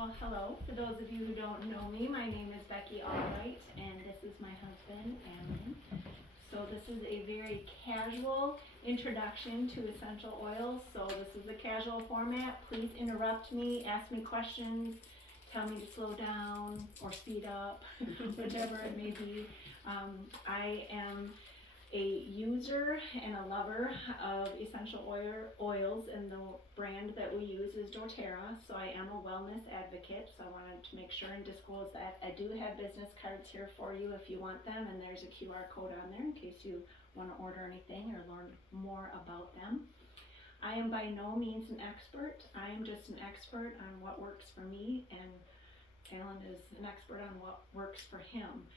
Well, hello. For those of you who don't know me, my name is Becky Albright, and this is my husband, Alan. So this is a very casual introduction to essential oils. So this is the casual format. Please interrupt me, ask me questions, tell me to slow down or speed up, whatever it may be. I am a user and a lover of essential oils, and the brand that we use is doTERRA, so I am a wellness advocate, so I wanted to make sure and disclose that. I do have business cards here for you if you want them, and there's a QR code on there in case you want to order anything or learn more about them. I am by no means an expert. I am just an expert on what works for me, and Alan is an expert on what works for him.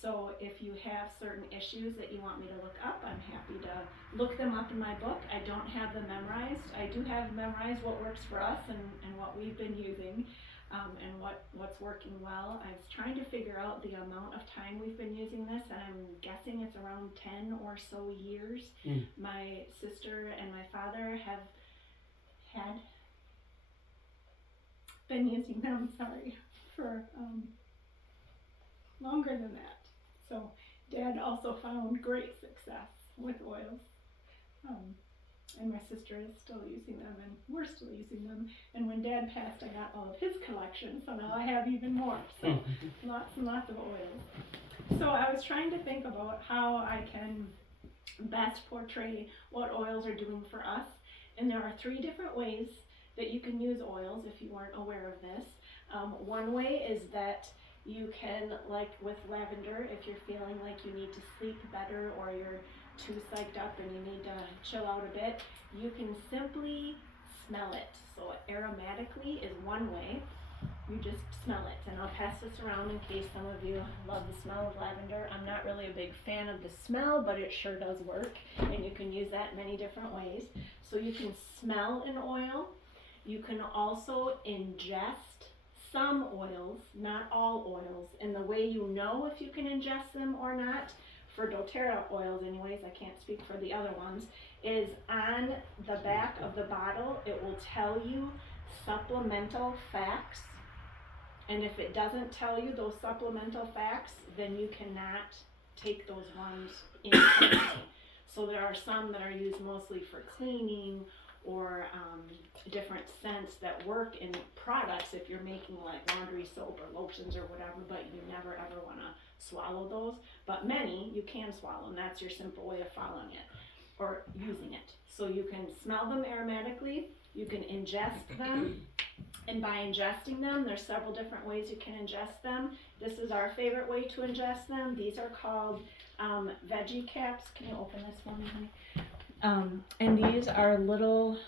So if you have certain issues that you want me to look up, I'm happy to look them up in my book. I don't have them memorized. I do have memorized what works for us and what we've been using, and what's working well. I was trying to figure out the amount of time we've been using this, and I'm guessing it's around 10 or so years. My sister and my father had been using them, for longer than that. So Dad also found great success with oils, and my sister is still using them, and we're still using them. And when Dad passed, I got all of his collection, so now I have even more. So lots and lots of oils. So I was trying to think about how I can best portray what oils are doing for us, and there are 3 different ways that you can use oils if you weren't aware of this. One way is that you can, like with lavender, if you're feeling like you need to sleep better or you're too psyched up and you need to chill out a bit, you can simply smell it. So aromatically is one way. You just smell it, and I'll pass this around in case some of you love the smell of lavender. I'm not really a big fan of the smell, but it sure does work, and you can use that many different ways. So you can smell an oil. You can also ingest some oils, not all oils, and the way you know if you can ingest them or not, for doTERRA oils anyways, I can't speak for the other ones, is on the back of the bottle it will tell you supplemental facts, and if it doesn't tell you those supplemental facts, then you cannot take those ones in. So there are some that are used mostly for cleaning or different scents that work in products if you're making like laundry soap or lotions or whatever, but you never ever want to swallow those. But many you can swallow, and that's your simple way of following it or using it. So you can smell them aromatically, you can ingest them, and by ingesting them, there's several different ways you can ingest them. This is our favorite way to ingest them. These are called veggie caps. Can you open this for me, honey? And these are little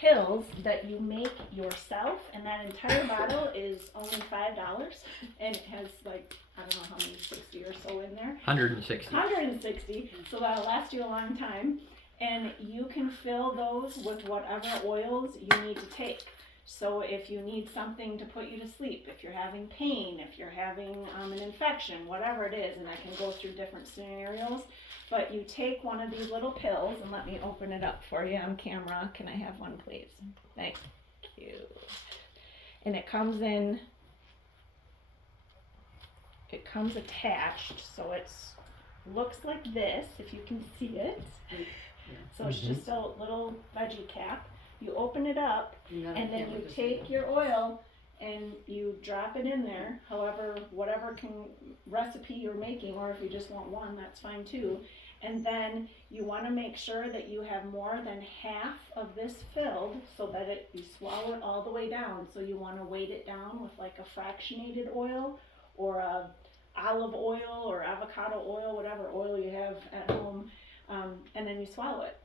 pills that you make yourself, and that entire bottle is only $5, and it has like, I don't know how many, 60 or so in there. 160, so that'll last you a long time, and you can fill those with whatever oils you need to take. So if you need something to put you to sleep, if you're having pain, if you're having an infection, whatever it is, and I can go through different scenarios, but you take one of these little pills, and let me open it up for you on camera. Can I have one, please? Thank you. And it comes attached, so it's looks like this, if you can see it. So it's just a little veggie cap. You open it up, and then you take your oil and you drop it in there, whatever recipe you're making, or if you just want one, that's fine too. And then you want to make sure that you have more than half of this filled so that you swallow it all the way down. So you want to weight it down with like a fractionated oil or a olive oil or avocado oil, whatever oil you have at home, and then you swallow it.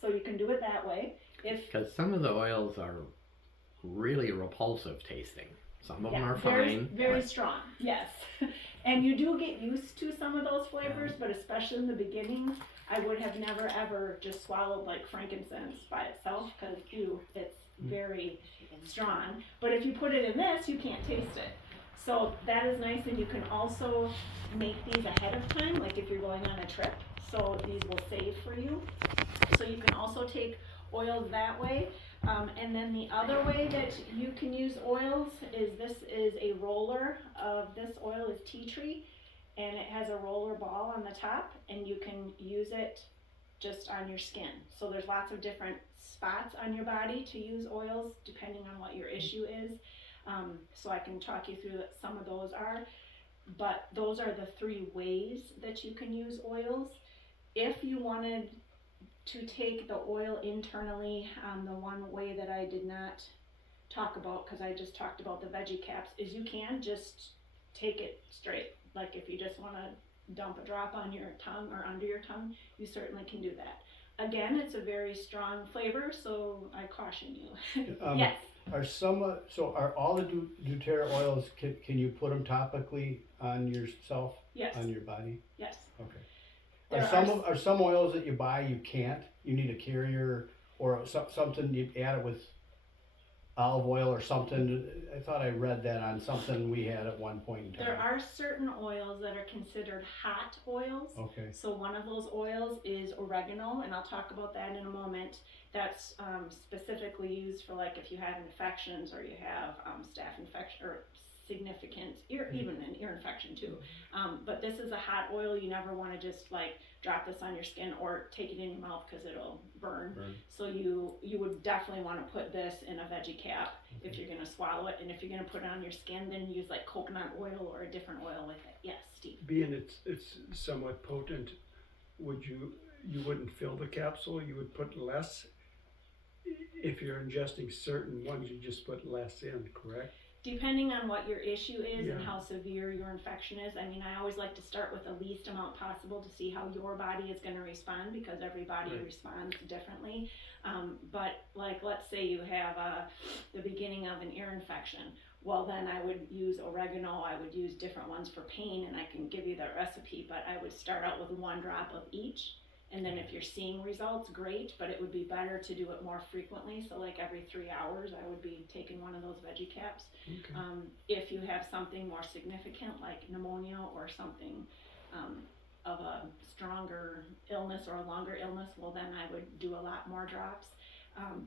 So you can do it that way. Because some of the oils are really repulsive tasting. Some of them are fine. Very strong, yes. And you do get used to some of those flavors, but especially in the beginning, I would have never ever just swallowed like frankincense by itself, because it's very strong. But if you put it in this, you can't taste it. So that is nice, and you can also make these ahead of time, like if you're going on a trip. So these will save for you. So you can also take oils that way. And then the other way that you can use oils is this is a roller of this oil is tea tree, and it has a roller ball on the top, and you can use it just on your skin. So there's lots of different spots on your body to use oils depending on what your issue is. So I can talk you through what some of those are, but those are the 3 ways that you can use oils. If you wanted to take the oil internally, the one way that I did not talk about, because I just talked about the veggie caps, is you can just take it straight. Like if you just want to dump a drop on your tongue or under your tongue, you certainly can do that. Again, it's a very strong flavor, so I caution you. Yes. Are all the doTERRA oils, can you put them topically on yourself? Yes. On your body? Yes. Okay. There Are some oils that you buy you can't? You need a carrier or something, you add it with olive oil or something? I thought I read that on something we had at one point in time. There are certain oils that are considered hot oils. Okay. So one of those oils is oregano, and I'll talk about that in a moment. That's specifically used for like if you have infections or you have staph infection or significant even an ear infection too. But this is a hot oil. You never want to just like drop this on your skin or take it in your mouth because it'll burn. So you would definitely want to put this in a veggie cap if you're going to swallow it, and if you're going to put it on your skin, then use like coconut oil or a different oil with it. Yes, Steve. Being it's somewhat potent, you wouldn't fill the capsule, you would put less. If you're ingesting certain ones, you just put less in, correct? Depending on what your issue is and how severe your infection is. I mean, I always like to start with the least amount possible to see how your body is going to respond, because every body responds differently. But like, let's say you have the beginning of an ear infection. Well, then I would use oregano. I would use different ones for pain, and I can give you that recipe, but I would start out with 1 drop of each. And then if you're seeing results, great, but it would be better to do it more frequently. So like every 3 hours, I would be taking one of those veggie caps. Okay. If you have something more significant like pneumonia or something of a stronger illness or a longer illness, well then I would do a lot more drops.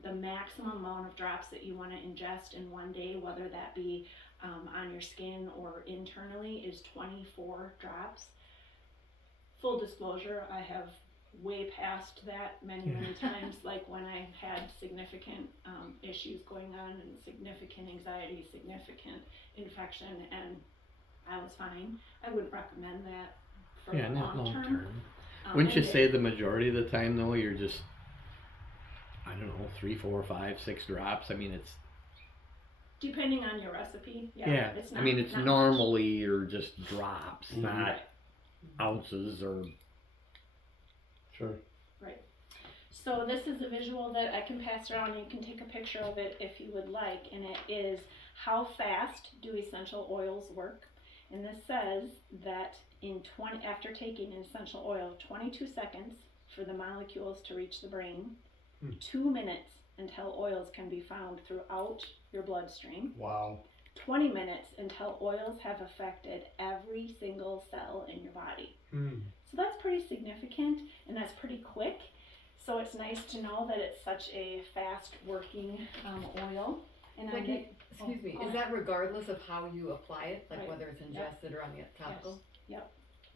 The maximum amount of drops that you want to ingest in one day, whether that be on your skin or internally, is 24 drops. Full disclosure, I have way past that many times, like when I had significant issues going on and significant anxiety, significant infection, and I was fine. I wouldn't recommend that for the long term. Wouldn't you say the majority of the time though you're just, I don't know, 3, 4, 5, 6 drops? I mean, it's depending on your recipe. Yeah. It's not, I mean, it's not normally you're just drops, not ounces or. Sure. Right. So this is a visual that I can pass around, and you can take a picture of it if you would like, and it is how fast do essential oils work. And this says that after taking an essential oil, 22 seconds for the molecules to reach the brain, 2 minutes until oils can be found throughout your bloodstream. Wow. 20 minutes until oils have affected every single cell in your body. So that's pretty significant, and that's pretty quick. So it's nice to know that it's such a fast working oil. And Becky, excuse me, is that regardless of how you apply it, like whether it's ingested or on the topical? Yes. Yep.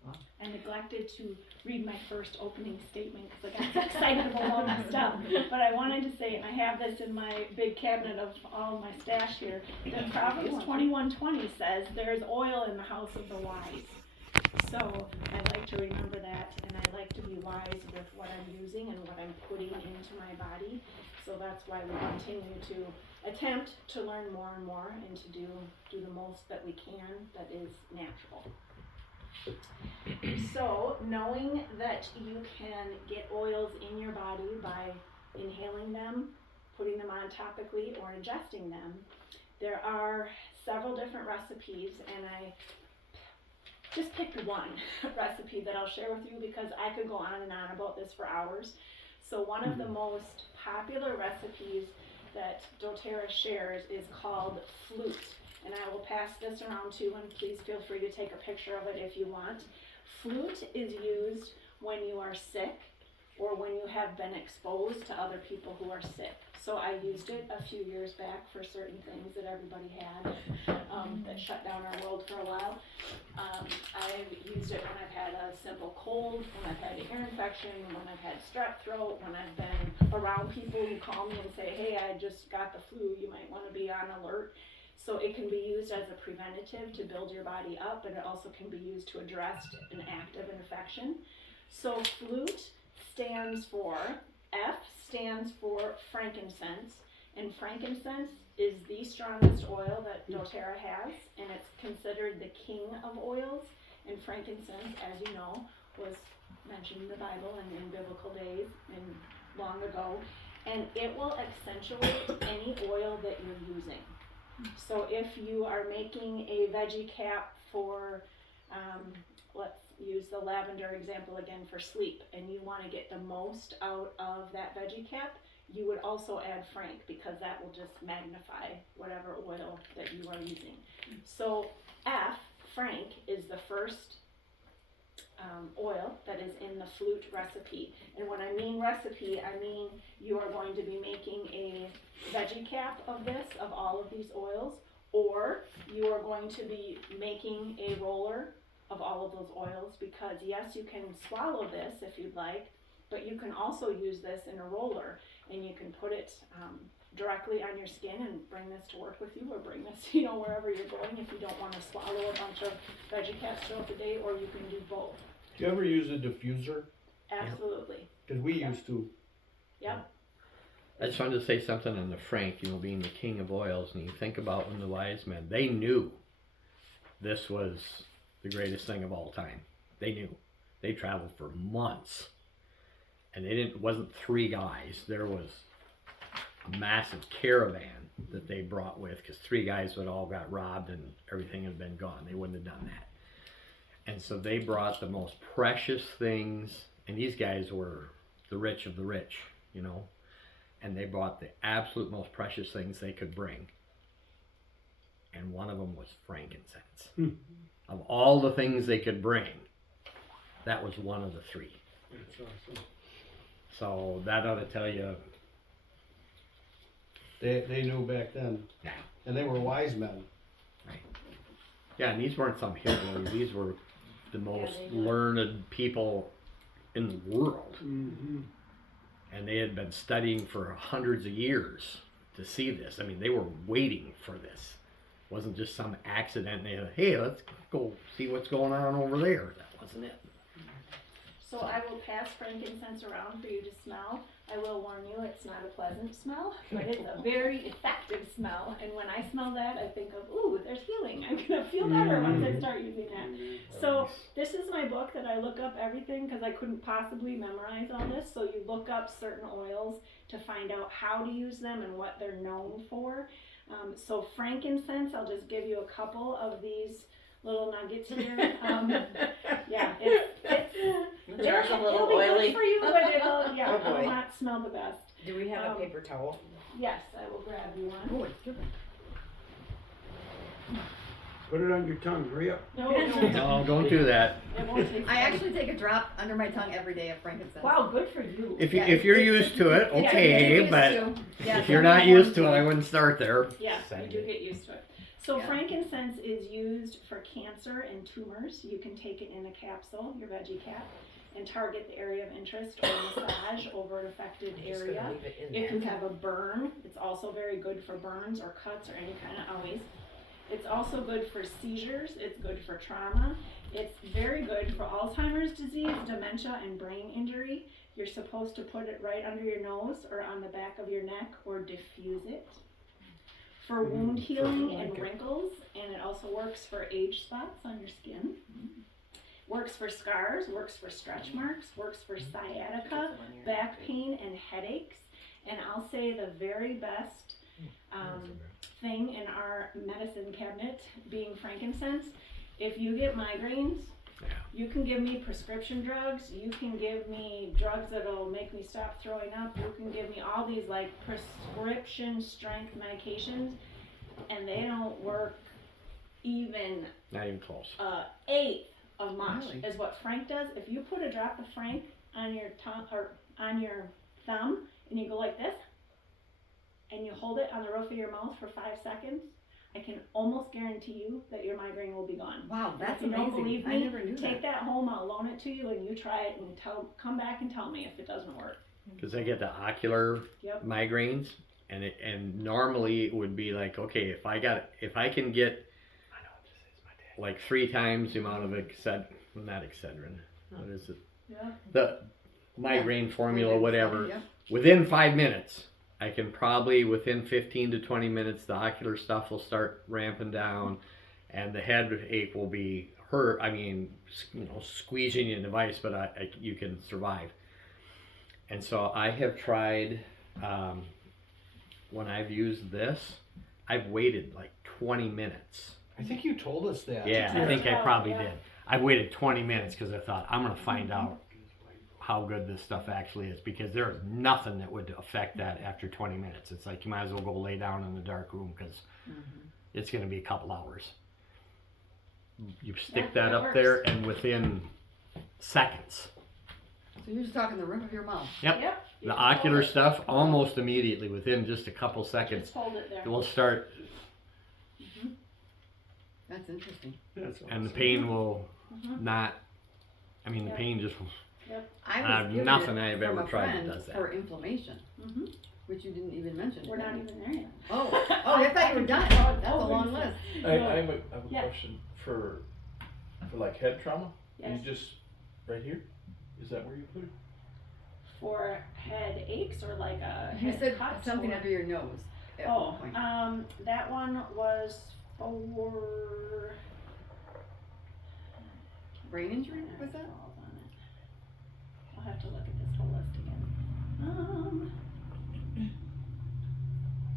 Wow. I neglected to read my first opening statement because I got so excited about all my stuff. But I wanted to say, and I have this in my big cabinet of all my stash here, that Proverbs 21:20 says, "There's oil in the house of the wise." So I like to remember that, and I like to be wise with what I'm using and what I'm putting into my body. So that's why we continue to attempt to learn more and more and to do the most that we can that is natural. So knowing that you can get oils in your body by inhaling them, putting them on topically, or ingesting them, there are several different recipes, and I just picked one recipe that I'll share with you because I could go on and on about this for hours. So one of the most popular recipes that doTERRA shares is called flute. And I will pass this around too, and please feel free to take a picture of it if you want. Flute is used when you are sick or when you have been exposed to other people who are sick. So I used it a few years back for certain things that everybody had that shut down our world for a while. I've used it when I've had a simple cold, when I've had an ear infection, when I've had strep throat, when I've been around people who call me and say, hey, I just got the flu, you might want to be on alert. So it can be used as a preventative to build your body up, but it also can be used to address an active infection. So flute stands for, F stands for frankincense, and frankincense is the strongest oil that doTERRA has, and it's considered the king of oils. And frankincense, as you know, was mentioned in the Bible and in biblical days and long ago, and it will accentuate any oil that you're using. So if you are making a veggie cap for, let's use the lavender example again for sleep, and you want to get the most out of that veggie cap, you would also add frank, because that will just magnify whatever oil that you are using. So F, frank, is the first oil that is in the flute recipe. And when I mean recipe, I mean you are going to be making a veggie cap of this, of all of these oils, or you are going to be making a roller of all of those oils, because yes, you can swallow this if you'd like, but you can also use this in a roller, and you can put it directly on your skin and bring this to work with you, or bring this, wherever you're going if you don't want to swallow a bunch of veggie caps throughout the day, or you can do both. Do you ever use a diffuser? Absolutely. Because we used to. Yep. I just wanted to say something on the frank, being the king of oils, and you think about when the wise men, they knew this was the greatest thing of all time. They knew. They traveled for months, and it wasn't 3 guys. There was a massive caravan that they brought with, because 3 guys would all got robbed and everything had been gone. They wouldn't have done that. And so they brought the most precious things, and these guys were the rich of the rich, and they brought the absolute most precious things they could bring. And one of them was frankincense. Of all the things they could bring, that was one of the 3. That's awesome. So that ought to tell you. They knew back then. Yeah. And they were wise men. Right. Yeah, and these weren't some hillbillies. These were the most learned people in the world. Mm-hmm. And they had been studying for hundreds of years to see this. I mean, they were waiting for this. It wasn't just some accident. They had, hey, let's go see what's going on over there. That wasn't it. So I will pass frankincense around for you to smell. I will warn you, it's not a pleasant smell, but it's a very effective smell. And when I smell that, I think of, ooh, there's healing. I'm going to feel better once I start using that. So this is my book that I look up everything, because I couldn't possibly memorize all this. So you look up certain oils to find out how to use them and what they're known for. So frankincense, I'll just give you a couple of these little nuggets here. Yeah, Jar's a little it'll be oily. good for you, but it'll Oh, boy. not smell the best. Do we have a paper towel? Yes, I will grab you one. Oh, it's good. Put it on your tongue, hurry up. No, No, don't do that. it won't taste I bad. actually take a drop under my tongue every day of frankincense. Wow, good for you. If you're used to it, Yeah, okay, get used but to. Yeah, if you're not definitely used to it, warm I wouldn't start there. Yeah, you do get used to it. So Yeah. frankincense is used for cancer and tumors. You can take it in a capsule, your veggie cap, and target the area of interest or massage over an affected area. If you have a burn, it's also very good for burns or cuts or any kind of owies. It's also good for seizures. It's good for trauma. It's very good for Alzheimer's disease, dementia, and brain injury. You're supposed to put it right under your nose or on the back of your neck or diffuse it. For wound healing and wrinkles, and it also works for age spots on your skin. Works for scars, works for stretch marks, works for sciatica, back pain, and headaches. And I'll say the very best thing in our medicine cabinet, being frankincense, if you get migraines, you can give me prescription drugs, you can give me drugs that'll make me stop throwing up, you can give me all these like prescription strength medications, and they don't work even Not even close. eighth of much as what Frank does. If you put a drop of Frank on your tongue, or on your thumb and you go like this and you hold it on the roof of your mouth for 5 seconds, I can almost guarantee you that your migraine will be gone. Wow, that's If you amazing. don't believe I me, never knew take that. that home, I'll loan it to you and you try it and come back and tell me if it doesn't work. Because I get the ocular Yep. migraines, and normally it would be like, okay, if I can get like 3 times the amount of Excedrin, what is it? Yeah. The migraine formula, whatever. Yep. Within 5 minutes, I can probably, within 15 to 20 minutes, the ocular stuff will start ramping down, and the headache will be hurt. I mean, squeezing you in the device, but you can survive. And so I have tried, when I've used this, I've waited like 20 minutes. I think you told us that. Yeah, I think I probably Yeah. did. I waited 20 minutes because I thought, I'm going to find out how good this stuff actually is, because there is nothing that would affect that after 20 minutes. It's like you might as well go lay down in the dark room because it's going to be a couple hours. You stick Yeah, that that up there, and within seconds, So you're just talking the roof of your mouth. Yep. Yep. You the just hold ocular it. stuff, almost immediately, within just a couple seconds, Just hold it there. it will start, That's interesting. That's and the awesome. pain will Mhm. not, I mean, the Yeah. pain just, I was given nothing it I've from ever a tried that friend does that. for inflammation, Mhm. which you didn't even mention. We're not even there yet. Oh, I thought you were done. That's a long list. I have a Yeah. question for like head trauma. Yes. You just right here. Is that where you put it? For headaches or like a You head said cuts something or- under your nose at Oh, one point. that one was for Brain injury, was that? Hold on it. I'll have to look at this whole list again.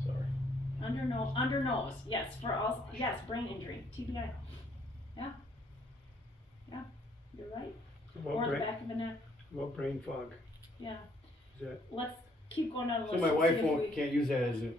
Sorry. Under nose, yes, brain injury, TBI. Yeah, you're right. Or What the brain, back of the neck. what brain fog? Yeah. Is that, Let's keep going down the So list. my and wife see if we- can't use that as a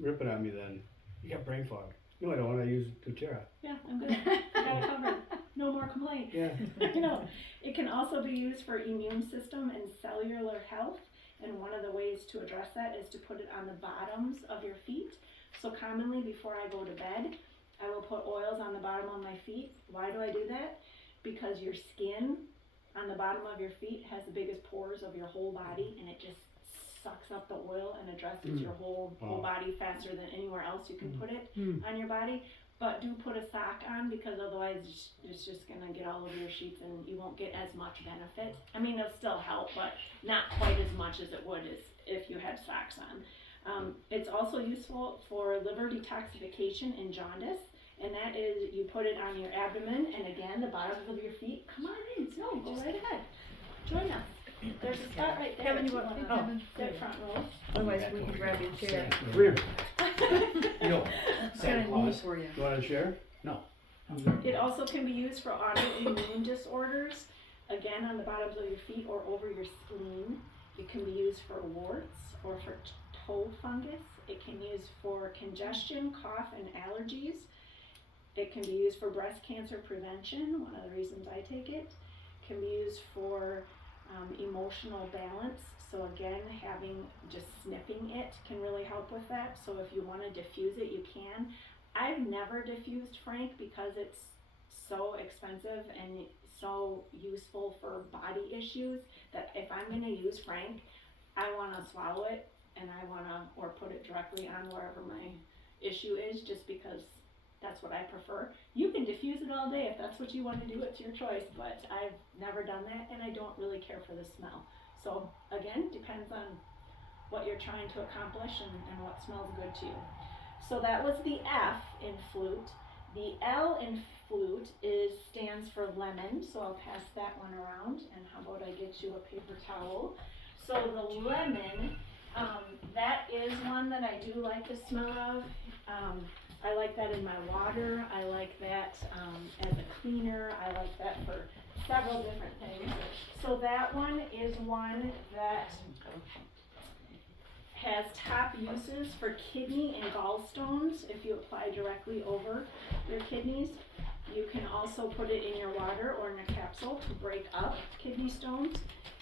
ripping on me then. You got brain fog. No, I don't want to use doTERRA. Yeah, I'm good. I got it covered. No more complaints. Yeah. You know, it can also be used for immune system and cellular health. And one of the ways to address that is to put it on the bottoms of your feet. So commonly before I go to bed, I will put oils on the bottom of my feet. Why do I do that? Because your skin on the bottom of your feet has the biggest pores of your whole body, and it just sucks up the oil and addresses your whole body faster than anywhere else you can put it on your body. But do put a sock on, because otherwise it's just gonna get all over your sheets and you won't get as much benefit. I mean, it'll still help, but not quite as much as it would as if you had socks on. It's also useful for liver detoxification and jaundice, and that is you put it on your abdomen and again the bottoms of your feet. Come on in, so go right ahead. Join us. There's a spot right there. Kevin, if you want- wanna oh, sit front row. Otherwise, we can grab your chair. Weird. Got a need for you. You want to share? It also can be used for autoimmune disorders, again on the bottoms of your feet or over your spleen. It can be used for warts or for toe fungus. It can be used for congestion, cough, and allergies. It can be used for breast cancer prevention, one of the reasons I take it. It can be used for emotional balance. So again, just sniffing it can really help with that. So if you want to diffuse it, you can. I've never diffused Frank because it's so expensive and so useful for body issues that if I'm going to use Frank, I want to swallow it and or put it directly on wherever my issue is, just because that's what I prefer. You can diffuse it all day if that's what you want to do, it's your choice, but I've never done that and I don't really care for the smell. So again, depends on what you're trying to accomplish and what smells good to you. So that was the F in flute. The L in flute stands for lemon, so I'll pass that one around. And how about I get you a paper towel? So the lemon, that is one that I do like the smell of. I like that in my water. I like that as a cleaner. I like that for several different things. So that one is one that has top uses for kidney and gallstones if you apply directly over your kidneys. You can also put it in your water or in a capsule to break up kidney stones.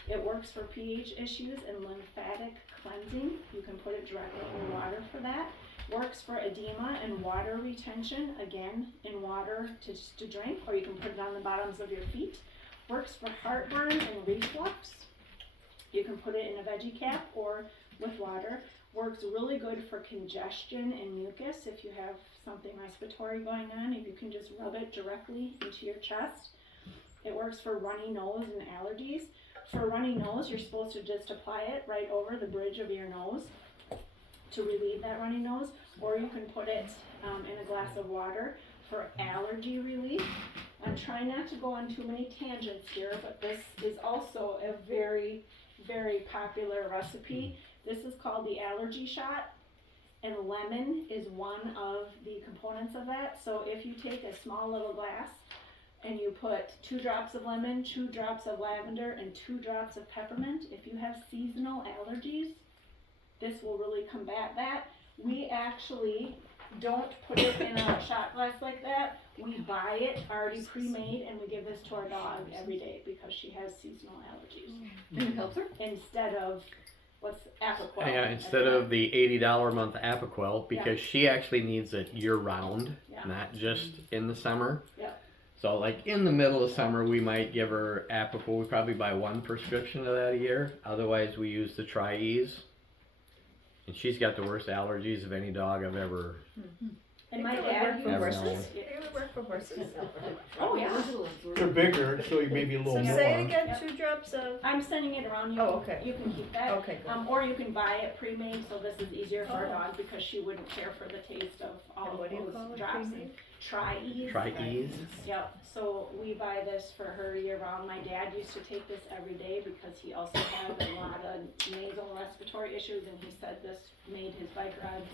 It works for pH issues and lymphatic cleansing. You can put it directly in water for that. Works for edema and water retention, again, in water to drink, or you can put it on the bottoms of your feet. Works for heartburn and reflux. You can put it in a veggie cap or with water. Works really good for congestion and mucus if you have something respiratory going on, and you can just rub it directly into your chest. It works for runny nose and allergies. For runny nose, you're supposed to just apply it right over the bridge of your nose to relieve that runny nose, or you can put it in a glass of water for allergy relief. I'm trying not to go on too many tangents here, but this is also a very, very popular recipe. This is called the allergy shot, and lemon is one of the components of that. So if you take a small little glass and you put 2 drops of lemon, 2 drops of lavender, and 2 drops of peppermint, if you have seasonal allergies, this will really combat that. We actually don't put it in a shot glass like that. We buy it already pre-made, and we give this to our dog every day because she has seasonal allergies. And it helps her? Instead of Apoquel. Yeah, instead of the $80 a month Apoquel, because she actually needs it year round, not just in the summer. Yep. So like in the middle of summer, we might give her Apoquel. We probably buy 1 prescription of that a year. Otherwise, we use the Tri-Ease. And she's got the worst allergies of any dog I've ever. And my It would dad work for Never uses known. horses. It would work for horses. Oh yeah. They're bigger, so you maybe a little So more. say it again, Yep. 2 drops of, I'm sending it around. You Oh, can, okay. You can keep that. okay, good. Or you can buy it pre-made, so this is easier for a Oh. dog because she wouldn't care for the taste of all And of what do you those call it, drops. pre-made? Tri-Ease. Tri-Ease. Yep. So we buy this for her year round. My dad used to take this every day because he also had a lot of nasal respiratory issues, and he said this made his bike rides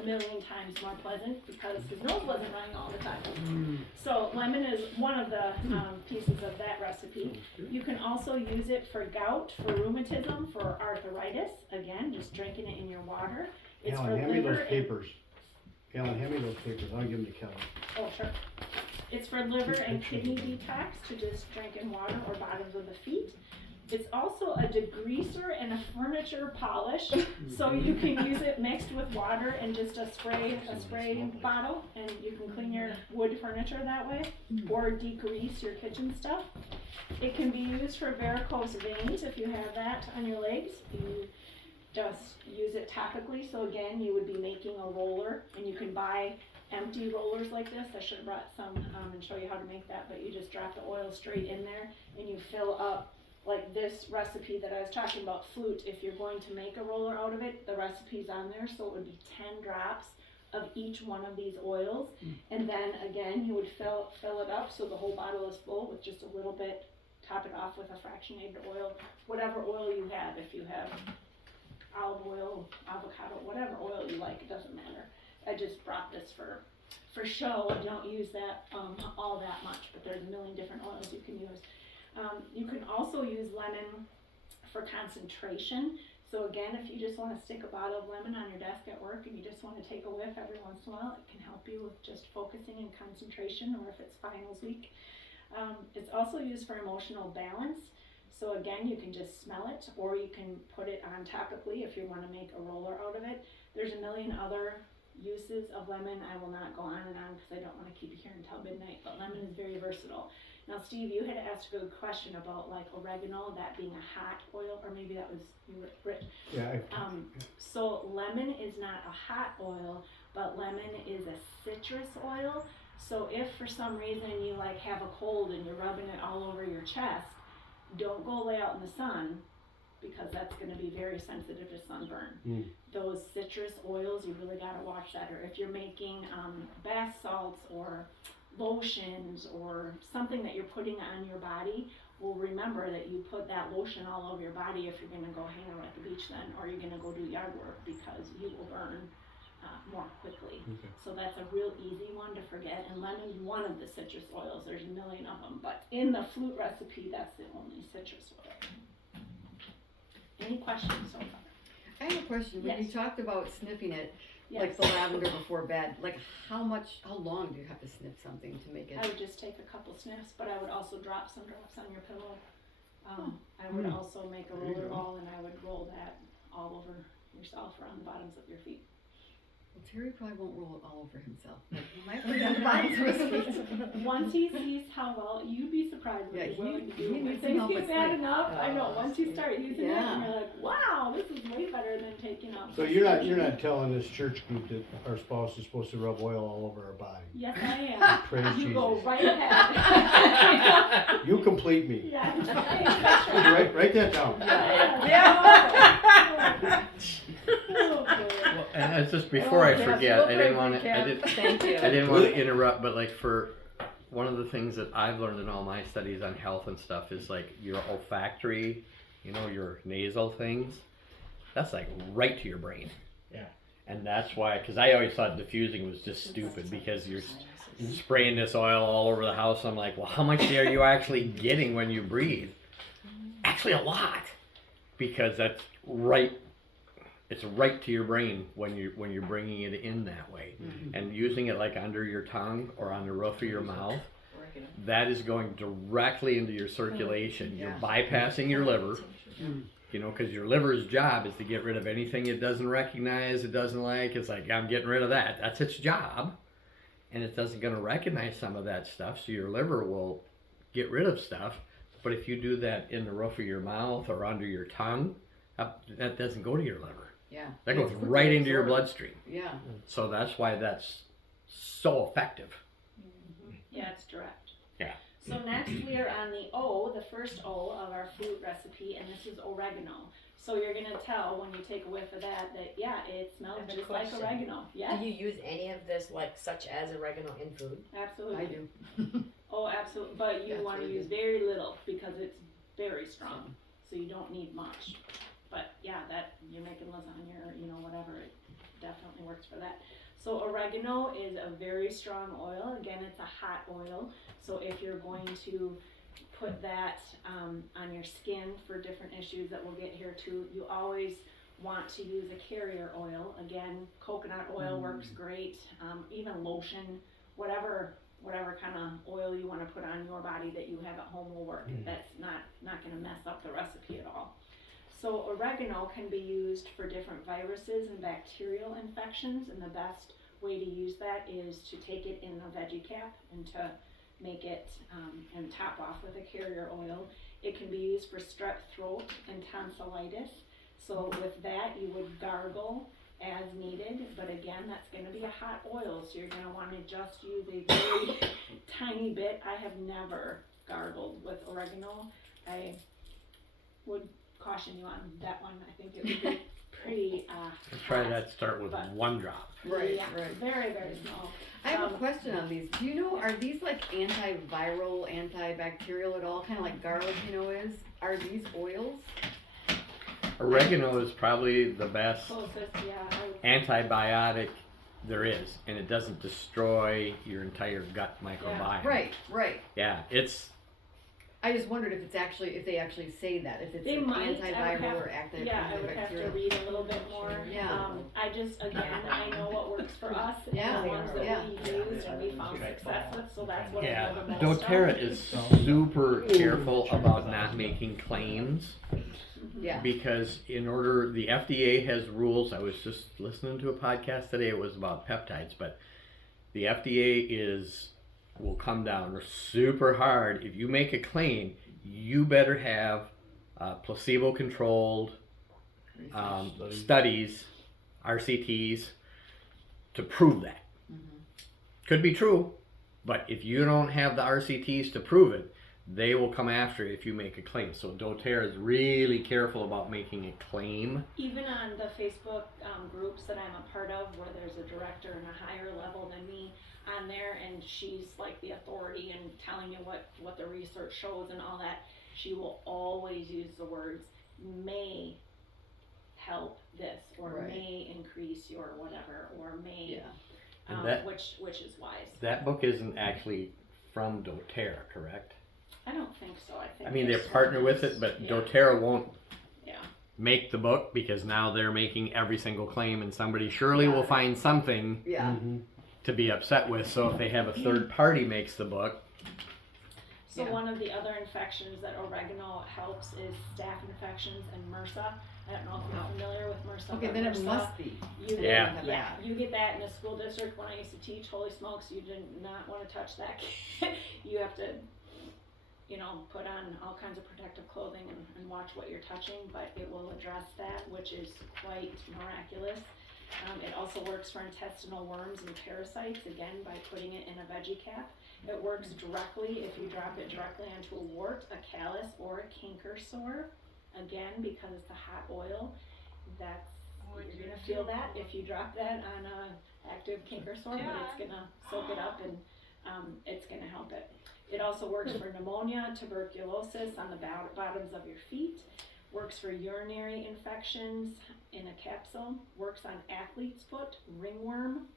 a million times more pleasant because his nose wasn't running all the time. So lemon is one of the pieces of that recipe. You can also use it for gout, for rheumatism, for arthritis. Again, just drinking it in your water. It's Alan, for hand me liver those and papers. Alan, hand me those papers. I'll give them to Kelly. oh sure. It's for liver and kidney detox to just drink in water or bottoms of the feet. It's also a degreaser and a furniture polish, so you can use it mixed with water and just a spray bottle, and you can clean your wood furniture that way, or degrease your kitchen stuff. It can be used for varicose veins if you have that on your legs. You just use it topically, so again, you would be making a roller, and you can buy empty rollers like this. I should have brought some and show you how to make that, but you just drop the oil straight in there, and you fill up like this recipe that I was talking about, flute. If you're going to make a roller out of it, the recipe's on there, so it would be 10 drops of each one of these oils, and then again you would fill it up so the whole bottle is full with just a little bit, top it off with a fractionated oil, whatever oil you have. If you have olive oil, avocado, whatever oil you like, it doesn't matter. I just brought this for show. I don't use that all that much, but there's a million different oils you can use. You can also use lemon for concentration. So again, if you just want to stick a bottle of lemon on your desk at work and you just want to take a whiff every once in a while, it can help you with just focusing and concentration, or if it's finals week. It's also used for emotional balance. So again, you can just smell it, or you can put it on topically if you want to make a roller out of it. There's a million other uses of lemon. I will not go on and on because I don't want to keep you here until midnight, but lemon is very versatile. Now, Steve, you had asked a good question about like oregano, that being a hot oil, or maybe that was you, Rich. Yeah. So lemon is not a hot oil, but lemon is a citrus oil. So if for some reason you like have a cold and you're rubbing it all over your chest, don't go lay out in the sun because that's going to be very sensitive to sunburn. Those citrus oils, you really got to watch that. Or if you're making bath salts or lotions or something that you're putting on your body, well, remember that you put that lotion all over your body if you're going to go hang out at the beach then, or you're going to go do yard work, because you will burn more quickly. Okay. So that's a real easy one to forget. And lemon's one of the citrus oils. There's a million of them, but in the flute recipe, that's the only citrus oil. Any questions so far? I have a question. When you Yes. talked about sniffing it, Yes. Like the lavender before bed, like how long do you have to sniff something to make it? I would just take a couple sniffs, but I would also drop some drops on your pillow. I would also make a There you roller go. ball and I would roll that all over yourself or on the bottoms of your feet. Well, Terry probably won't roll it all over himself, but he might put it on the bottoms of his feet. Once he sees how well, you'd be surprised what Yeah, he's willing to do. he When needs some things help get with bad sleep. enough, I know, Oh, once you sweet. start using it Yeah. and you're like, wow, this is way better than taking out. So you're not telling this church group that our spouse is supposed to rub oil all over our body. Yes, I am. Praise You go Jesus. right ahead. You complete me. Yeah. Write that down. Oh, boy. Well, and it's just before I yes, forget, we'll I didn't pray want for to. you, I Kat. didn't. Thank you. I didn't want to interrupt, but like for one of the things that I've learned in all my studies on health and stuff is like your olfactory, your nasal things. That's like right to your brain. Yeah. And that's why, because I always thought diffusing was just stupid because you're spraying this oil all over the house. I'm like, well, how much are you actually getting when you breathe? Actually, a lot, because that's right. It's right to your brain when you're bringing it in that way, and using it like under your tongue or on the roof of your mouth. That is going directly into your circulation. You're bypassing your liver. Because your liver's job is to get rid of anything it doesn't recognize, it doesn't like. It's like, I'm getting rid of that. That's its job. And it doesn't going to recognize some of that stuff, so your liver will get rid of stuff. But if you do that in the roof of your mouth or under your tongue, that doesn't go to your liver. Yeah. That goes It's quickly right into your absorbed. bloodstream. Yeah. So that's why that's so effective. Yeah, it's direct. Yeah. So next we are on the O, the first O of our food recipe, and this is oregano. So you're gonna tell when you take a whiff of that yeah, it smells I have a just like question. oregano. Yes, Do you use any of this, like such as oregano, in food? absolutely. I do. Oh, absolutely. But you That's want to really use very little because it's very strong. So you don't need much. But yeah, that you're making lasagna or whatever, it definitely works for that. So oregano is a very strong oil. Again, it's a hot oil. So if you're going to put that on your skin for different issues that we'll get here too, you always want to use a carrier oil. Again, coconut oil works great. Even lotion, whatever kind of oil you want to put on your body that you have at home will work. That's not going to mess up the recipe at all. So oregano can be used for different viruses and bacterial infections, and the best way to use that is to take it in a veggie cap and to make it and top off with a carrier oil. It can be used for strep throat and tonsillitis. So with that, you would gargle as needed, but again, that's going to be a hot oil, so you're going to want to just use a very tiny bit. I have never gargled with oregano. I would caution you on that one. I think it would be pretty Try hot. that. Start with But- 1 drop. Right, Yeah, right. very, very small. I have a question on these. Do you know, are these like antiviral, antibacterial at all? Kind of like garlic, is? Are these oils? Oregano is probably the best Closest, yeah. antibiotic there is, and it doesn't destroy your entire gut microbiome. Right. Yeah, it's I just wondered if they actually say that, if it's They an might. I would antiviral have- or active Yeah, I would have to antibacterial. read a little bit more. Yeah. I know what works for us Yeah. and the ones that Yeah. we used and we found success with, so that's what I yeah. know the most doTERRA of. is super careful about not making claims. Yeah. Because the FDA has rules. I was just listening to a podcast today. It was about peptides, but the FDA will come down super hard. If you make a claim, you better have placebo-controlled studies, RCTs, to prove that. Could be true, but if you don't have the RCTs to prove it, they will come after it if you make a claim. So doTERRA is really careful about making a claim. Even on the Facebook groups that I'm a part of, where there's a director and a higher level than me on there, and she's like the authority and telling you what the research shows and all that, she will always use the words may help this, or Right. may increase your whatever, or may, And that- which is wise. That book isn't actually from doTERRA, correct? I don't think so. I I mean, they're there's partnered with others. it, but Yeah. doTERRA won't Yeah. make the book because now they're making every single claim and somebody surely will find something Yeah. Mhm. to be upset with. So if they have a third party makes the book, So Yeah. one of the other infections that oregano helps is staph infections and MRSA. I don't know if you're familiar with MRSA. Okay, but then it MRSA, must be. You Then Yeah. they have yeah, that. you get that in a school district. When I used to teach, holy smokes, you did not want to touch that kid. You have to, put on all kinds of protective clothing and watch what you're touching, but it will address that, which is quite miraculous. It also works for intestinal worms and parasites, again, by putting it in a veggie cap. It works directly if you drop it directly onto a wart, a callus, or a canker sore. Again, because it's the hot oil, you're gonna feel that if you drop that on a active canker sore, but it's gonna soak it up and it's gonna help it. It also works for pneumonia, tuberculosis on the bottoms of your feet. Works for urinary infections in a capsule. Works on athlete's foot, ringworm,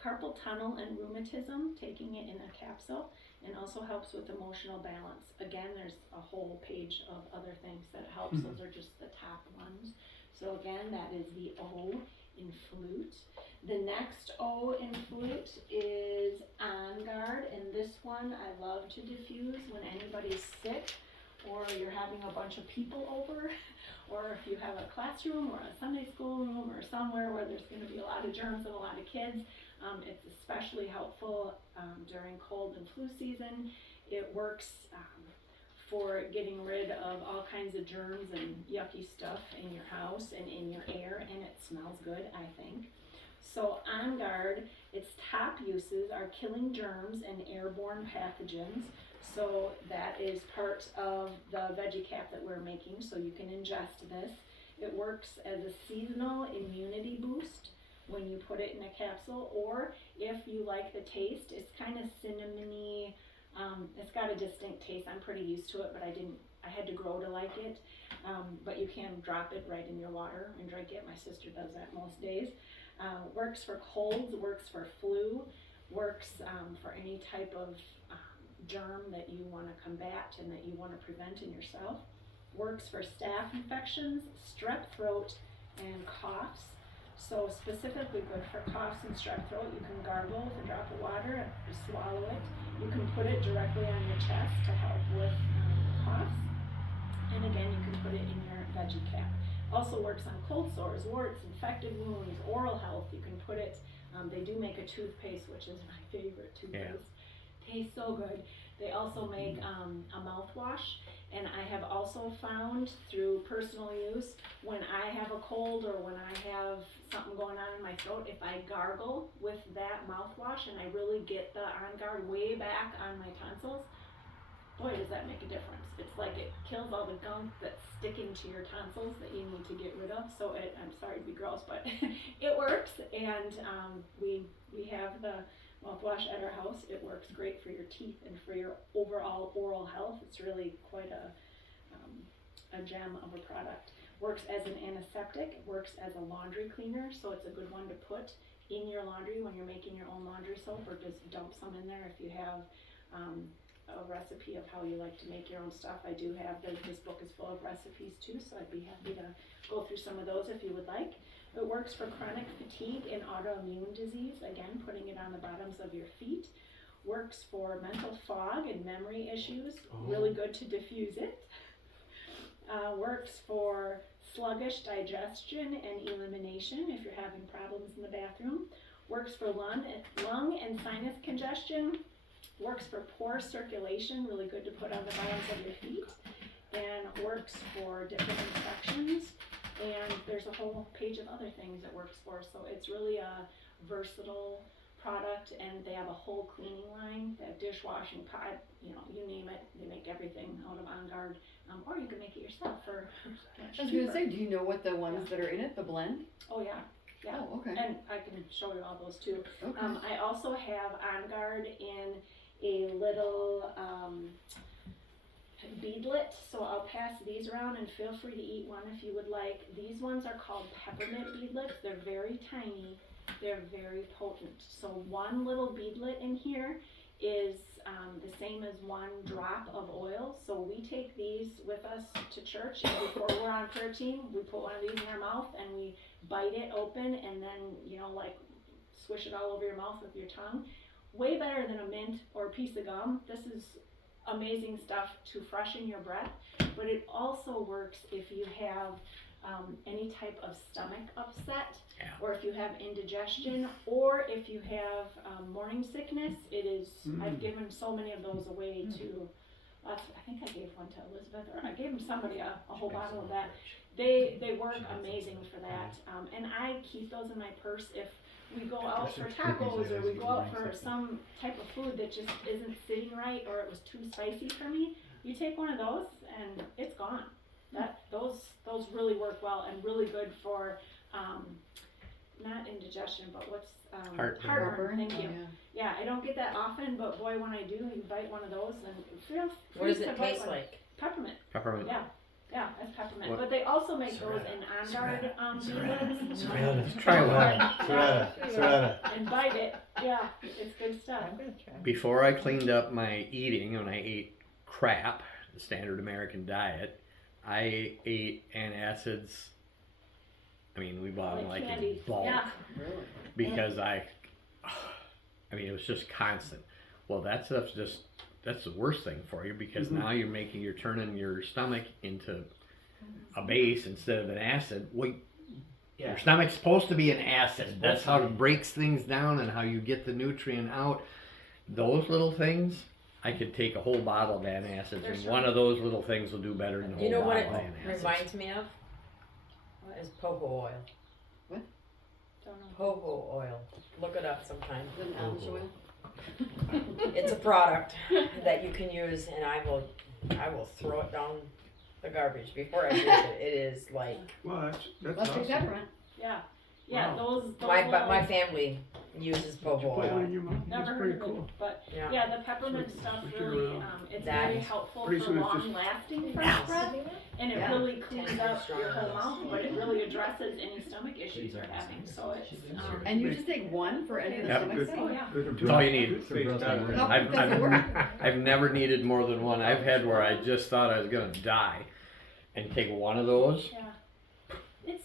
carpal tunnel, and rheumatism, taking it in a capsule, and also helps with emotional balance. Again, there's a whole page of other things that helps. Those are just the top ones. So again, that is the O in flute. The next O in flute is On Guard, and this one I love to diffuse when anybody's sick or you're having a bunch of people over, or if you have a classroom or a Sunday school room or somewhere where there's going to be a lot of germs and a lot of kids. It's especially helpful during cold and flu season. It works for getting rid of all kinds of germs and yucky stuff in your house and in your air, and it smells good, I think. So On Guard, its top uses are killing germs and airborne pathogens. So that is part of the veggie cap that we're making, so you can ingest this. It works as a seasonal immunity boost when you put it in a capsule, or if you like the taste, it's kind of cinnamony. It's got a distinct taste. I'm pretty used to it, but I had to grow to like it. But you can drop it right in your water and drink it. My sister does that most days. Works for colds, works for flu, works for any type of germ that you want to combat and that you want to prevent in yourself. Works for staph infections, strep throat, and coughs. So specifically good for coughs and strep throat. You can gargle with a drop of water and swallow it. You can put it directly on your chest to help with coughs. And again, you can put it in your veggie cap. Also works on cold sores, warts, infected wounds, oral health. You can put it, they do make a toothpaste, which is my favorite toothpaste. Tastes so good. They also make a mouthwash, and I have also found through personal use, when I have a cold or when I have something going on in my throat, if I gargle with that mouthwash and I really get the On Guard way back on my tonsils, boy, does that make a difference. It's like it kills all the gunk that's sticking to your tonsils that you need to get rid of. So I'm sorry to be gross, but it works, and we have the mouthwash at our house. It works great for your teeth and for your overall oral health. It's really quite a gem of a product. Works as an antiseptic, works as a laundry cleaner, so it's a good one to put in your laundry when you're making your own laundry soap, or just dump some in there if you have a recipe of how you like to make your own stuff. I do have this book is full of recipes too, so I'd be happy to go through some of those if you would like. It works for chronic fatigue and autoimmune disease, again, putting it on the bottoms of your feet. Works for mental fog and memory issues, really good to diffuse it. Works for sluggish digestion and elimination if you're having problems in the bathroom. Works for lung and sinus congestion. Works for poor circulation, really good to put on the bottoms of your feet. And works for different infections. And there's a whole page of other things it works for. So it's really a versatile product, and they have a whole cleaning line. They have dishwashing, pot, you name it. They make everything out of On Guard. Or you can make it yourself for much I was cheaper. gonna say, do you know what the ones that are in it, the blend? Oh yeah. Yeah. Oh, okay. And I can show you all those too. Okay. I also have On Guard in a little beadlet, so I'll pass these around, and feel free to eat one if you would like. These ones are called peppermint beadlets. They're very tiny. They're very potent. So one little beadlet in here is the same as 1 drop of oil. So we take these with us to church, and before we're on prayer team, we put one of these in our mouth and we bite it open, and then, you know, like swish it all over your mouth with your tongue. Way better than a mint or a piece of gum. This is amazing stuff to freshen your breath, but it also works if you have any type of stomach upset, or if you have indigestion, or if you have morning sickness. It is, I've given so many of those away to, I think I gave one to Elizabeth, or I gave somebody a whole bottle of that. They work amazing for that, and I keep those in my purse if we go out for tacos, or we go out for some type of food that just isn't sitting right, or it was too spicy for me. You take one of those and it's gone. Those really work well and really good for not indigestion, but what's heartburn. Thank you. Yeah, I don't get that often, but boy, when I do, you bite one of those and feel free. What does to it bite taste one. like? Peppermint. Peppermint. Yeah, that's peppermint. What? But they also make those in on-guard beadlets. Try one. Serrata. And bite it. Yeah, it's good stuff. Before I cleaned up my eating, when I ate crap, the standard American diet, I ate antacids. I mean, we bought them like in bulk, Yeah. Really? because I mean, it was just constant. Well, that stuff's that's the worst thing for you, because now you're turning your stomach into a base instead of an acid. Well, your stomach's supposed to be an acid. That's how it breaks things down and how you get the nutrient out. Those little things, I could take a whole bottle of antacids, and one of those little things will do better than a You whole know what bottle it of antacids. reminds me of? Is poho oil. Don't know. Poho oil. Look it up sometime. Is it almond oil? It's a product that you can use, and I will throw it down the garbage before I use it. It is like Well, that's Must be awesome. peppermint. Yeah, those my little, family uses Did you poho put one oil. in your mouth? never That's heard pretty of cool. it, but Yeah. yeah, the peppermint stuff Switch it really, around. it's That very is- helpful pretty for soon it's just- long-lasting fresh breath, and it Yeah. really cleans 10 up times your whole stronger. mouth, but it really addresses any stomach issues you're having, so it's, And you just take one for any of the Yep. stomach Good. stuff? oh yeah. Good. That's all you need. Toothpaste out of it. How I've- does it work? I've never needed more than one. I've had where I just thought I was gonna die, and take one of those. Yeah. It's,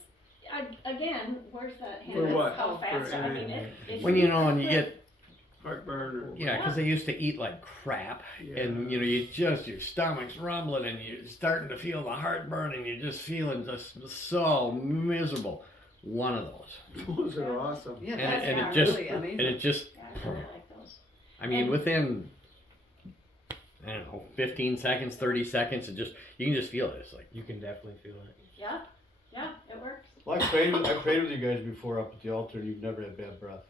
again, where's that hand? For That's what? How fast, For I mean, anything. it's. When you know, and you get Heartburn or because they used to eat like crap, and your stomach's rumbling, and you're starting to feel the heartburn, and you're just feeling just so miserable. One of those, Those are awesome. Yeah, And- that's and it just- really amazing. and it just, Yeah, I really like those. I mean, And- within, I don't know, 15 seconds, 30 seconds, you can just feel it. It's like, You can definitely feel it. Yeah, it works. Well, I prayed with you guys before up at the altar, and you've never had bad breath.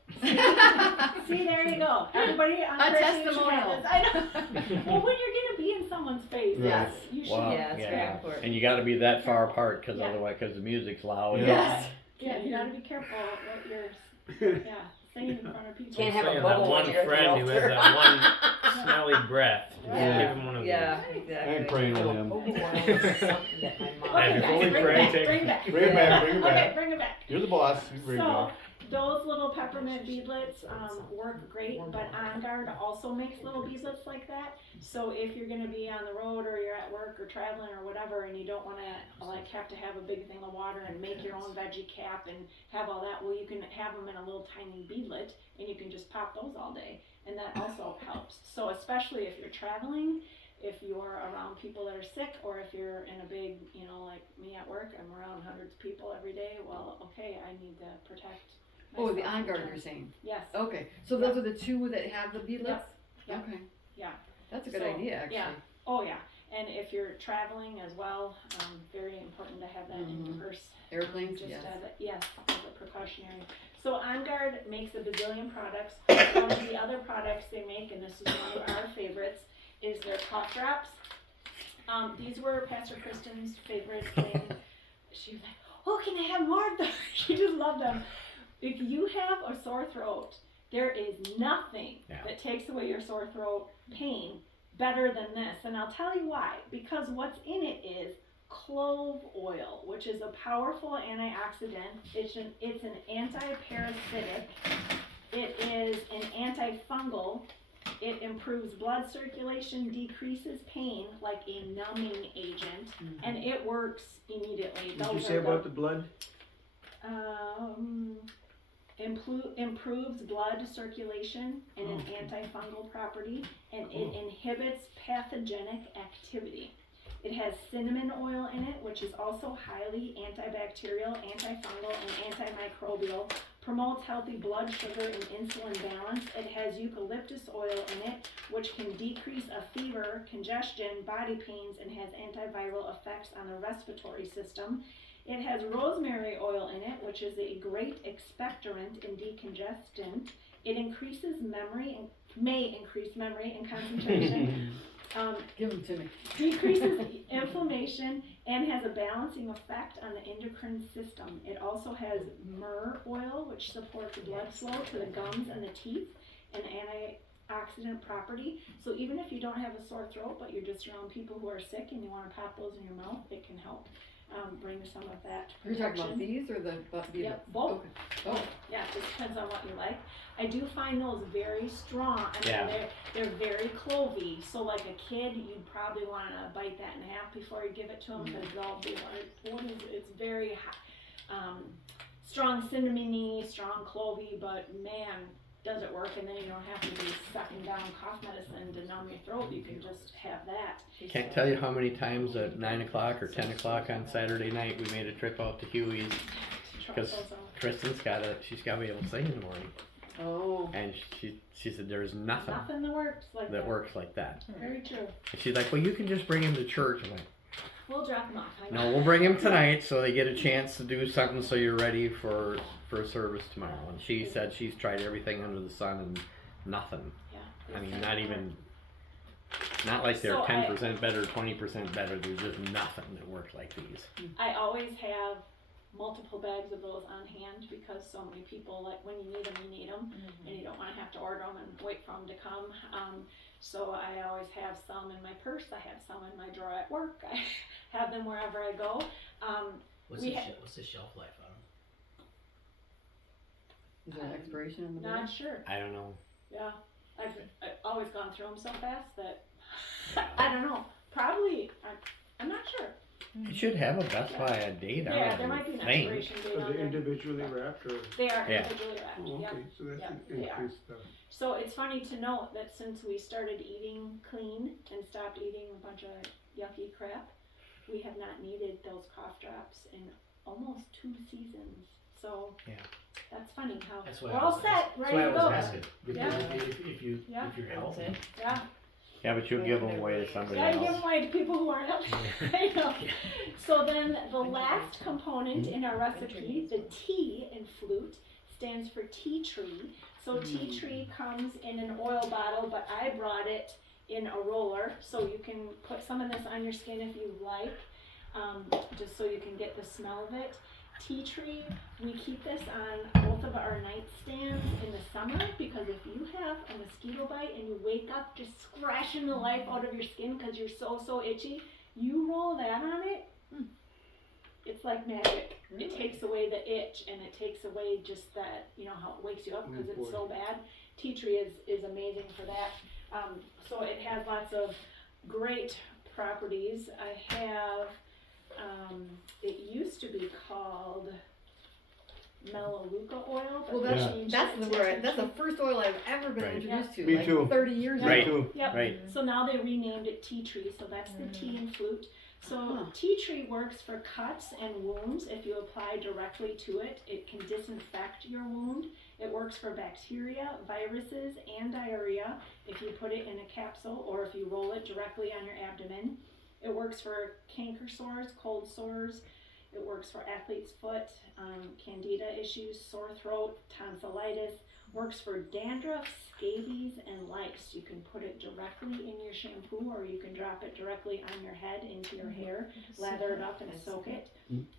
See, there you go. Everybody on A Christmas should testimonial. have this. I know. Well, when you're gonna be in someone's face, Yes. you should. wow, Yeah, it's very important. and you got to be that far apart, because Yeah. otherwise, because the music's loud. Yes. Yeah, you gotta be careful what you're, singing in front of people. Can't have a Saying bubble that one when you're at the friend who has altar. that one smelly breath. Just Yeah. give him one of Yeah, these. exactly. I ain't praying with him. Poho oil is something that my mom. Okay, And before guys, we bring pray, it back, take- bring it back. Bring it back, bring it Okay, back. bring it back. You're the boss. You bring it So, back. those little peppermint beadlets work great, but On Guard also makes little beadlets like that. So if you're gonna be on the road, or you're at work or traveling or whatever, and you don't wanna like have to have a big thing of water and make your own veggie cap and have all that, well, you can have them in a little tiny beadlet, and you can just pop those all day, and that also helps. So especially if you're traveling, if you're around people that are sick, or if you're in a big, like me at work, I'm around hundreds of people every day, well, okay, I need to protect Oh, the myself On Guard from you're germs. saying. Yes, Okay, so those are the two that have the beadlets? Yeah. Okay. yeah, That's a good So, idea, actually. yeah. Oh yeah, and if you're traveling as well, very important to have that in your purse. Airplanes, Just yes. as a precautionary. So On Guard makes a bazillion products. One of the other products they make, and this is one of our favorites, is their cough drops. These were Pastor Kristen's favorite thing. She was like, oh, can I have more of them? She just loved them. If you have a sore throat, there is nothing that takes away your sore throat pain better than this. And I'll tell you why. Because what's in it is clove oil, which is a powerful antioxidant. It's an anti-parasitic. It is an antifungal. It improves blood circulation, decreases pain like a numbing agent, and it works immediately. Did you Those say are about the blood? improves blood circulation and an antifungal property, and it inhibits pathogenic activity. It has cinnamon oil in it, which is also highly antibacterial, antifungal, and antimicrobial, promotes healthy blood sugar and insulin balance. It has eucalyptus oil in it, which can decrease a fever, congestion, body pains, and has antiviral effects on the respiratory system. It has rosemary oil in it, which is a great expectorant and decongestant. It increases memory and may increase memory and concentration. Give them to me. Decreases inflammation and has a balancing effect on the endocrine system. It also has myrrh oil, which supports blood flow to the gums and the teeth, an antioxidant property. So even if you don't have a sore throat, but you're just around people who are sick and you want to pop those in your mouth, it can help bring some of that You're talking about protection. these or the Yep, both. Okay. Oh, Yeah, it just depends on what you like. I do find those very strong. I mean, Yeah. they're very clovey. So like a kid, you'd probably want to bite that in half before you give it to them because they'll be like, what is it? It's very strong cinnamony, strong clovey, but man, does it work, and then you don't have to be sucking down cough medicine to numb your throat. You can just have that. Can't tell you how many times at 9 o'clock or 10 o'clock on Saturday night we made a trip out to Huey's. Because Kristen's she's got to be able to sing in the morning. oh. And she said there's nothing Nothing that works like that works like that. Very true. And she's like, well, you can just bring him to church. I'm like, We'll drop them off. no, we'll bring him tonight so they get a chance to do something so you're ready for a service tomorrow. And she said she's tried everything under the sun and nothing. Yeah. I mean, not like they're So 10% better, 20% better. There's just nothing that works like these. I always have multiple bags of those on hand because so many people, like when you need them, and you don't want to have to order them and wait for them to come. So I always have some in my purse. I have some in my drawer at work. I have them wherever I go. What's the shelf life on them? Is there an expiration on the Not bag? sure. I don't know. Yeah, I've always gone through them so fast that I don't know. Probably, I'm not sure. It should have a Best Buy a date on it. Yeah, there might be an thing. expiration date Are on they there. individually wrapped or? They are Yeah. individually wrapped. Oh, Yep. okay, so that's Yep, an they are. increased stuff. So it's funny to note that since we started eating clean and stopped eating a bunch of yucky crap, we have not needed those cough drops in almost 2 seasons. So Yeah. that's funny how That's why we're I all was set, ready That's to why go. I was asking. Because Yeah. if you're healthy. Yeah. Yeah, but you'll give them away to somebody Yeah, you give them else. away to people who aren't healthy. I know. So then the last component in our recipe, the T in flute, stands for tea tree. So tea tree comes in an oil bottle, but I brought it in a roller, so you can put some of this on your skin if you like, just so you can get the smell of it. Tea tree, we keep this on both of our nightstands in the summer because if you have a mosquito bite and you wake up just scratching the life out of your skin because you're so itchy, you roll that on it, it's like magic. It takes away the itch and it takes away just that, how it wakes you up because it's so bad. Tea tree is amazing for that. So it has lots of great properties. I have, it used to be called Melaleuca oil. But Well, they changed that's it to that's tea the first oil I've ever been Right. introduced to. Me like too. 30 years Right. ago. Too. Yep. Right. So now they renamed it tea tree, so that's the tea and flute. So Huh. tea tree works for cuts and wounds. If you apply directly to it, it can disinfect your wound. It works for bacteria, viruses, and diarrhea if you put it in a capsule or if you roll it directly on your abdomen. It works for canker sores, cold sores. It works for athlete's foot, candida issues, sore throat, tonsillitis. Works for dandruff, scabies, and lice. You can put it directly in your shampoo or you can drop it directly on your head into your hair, lather it up and soak it.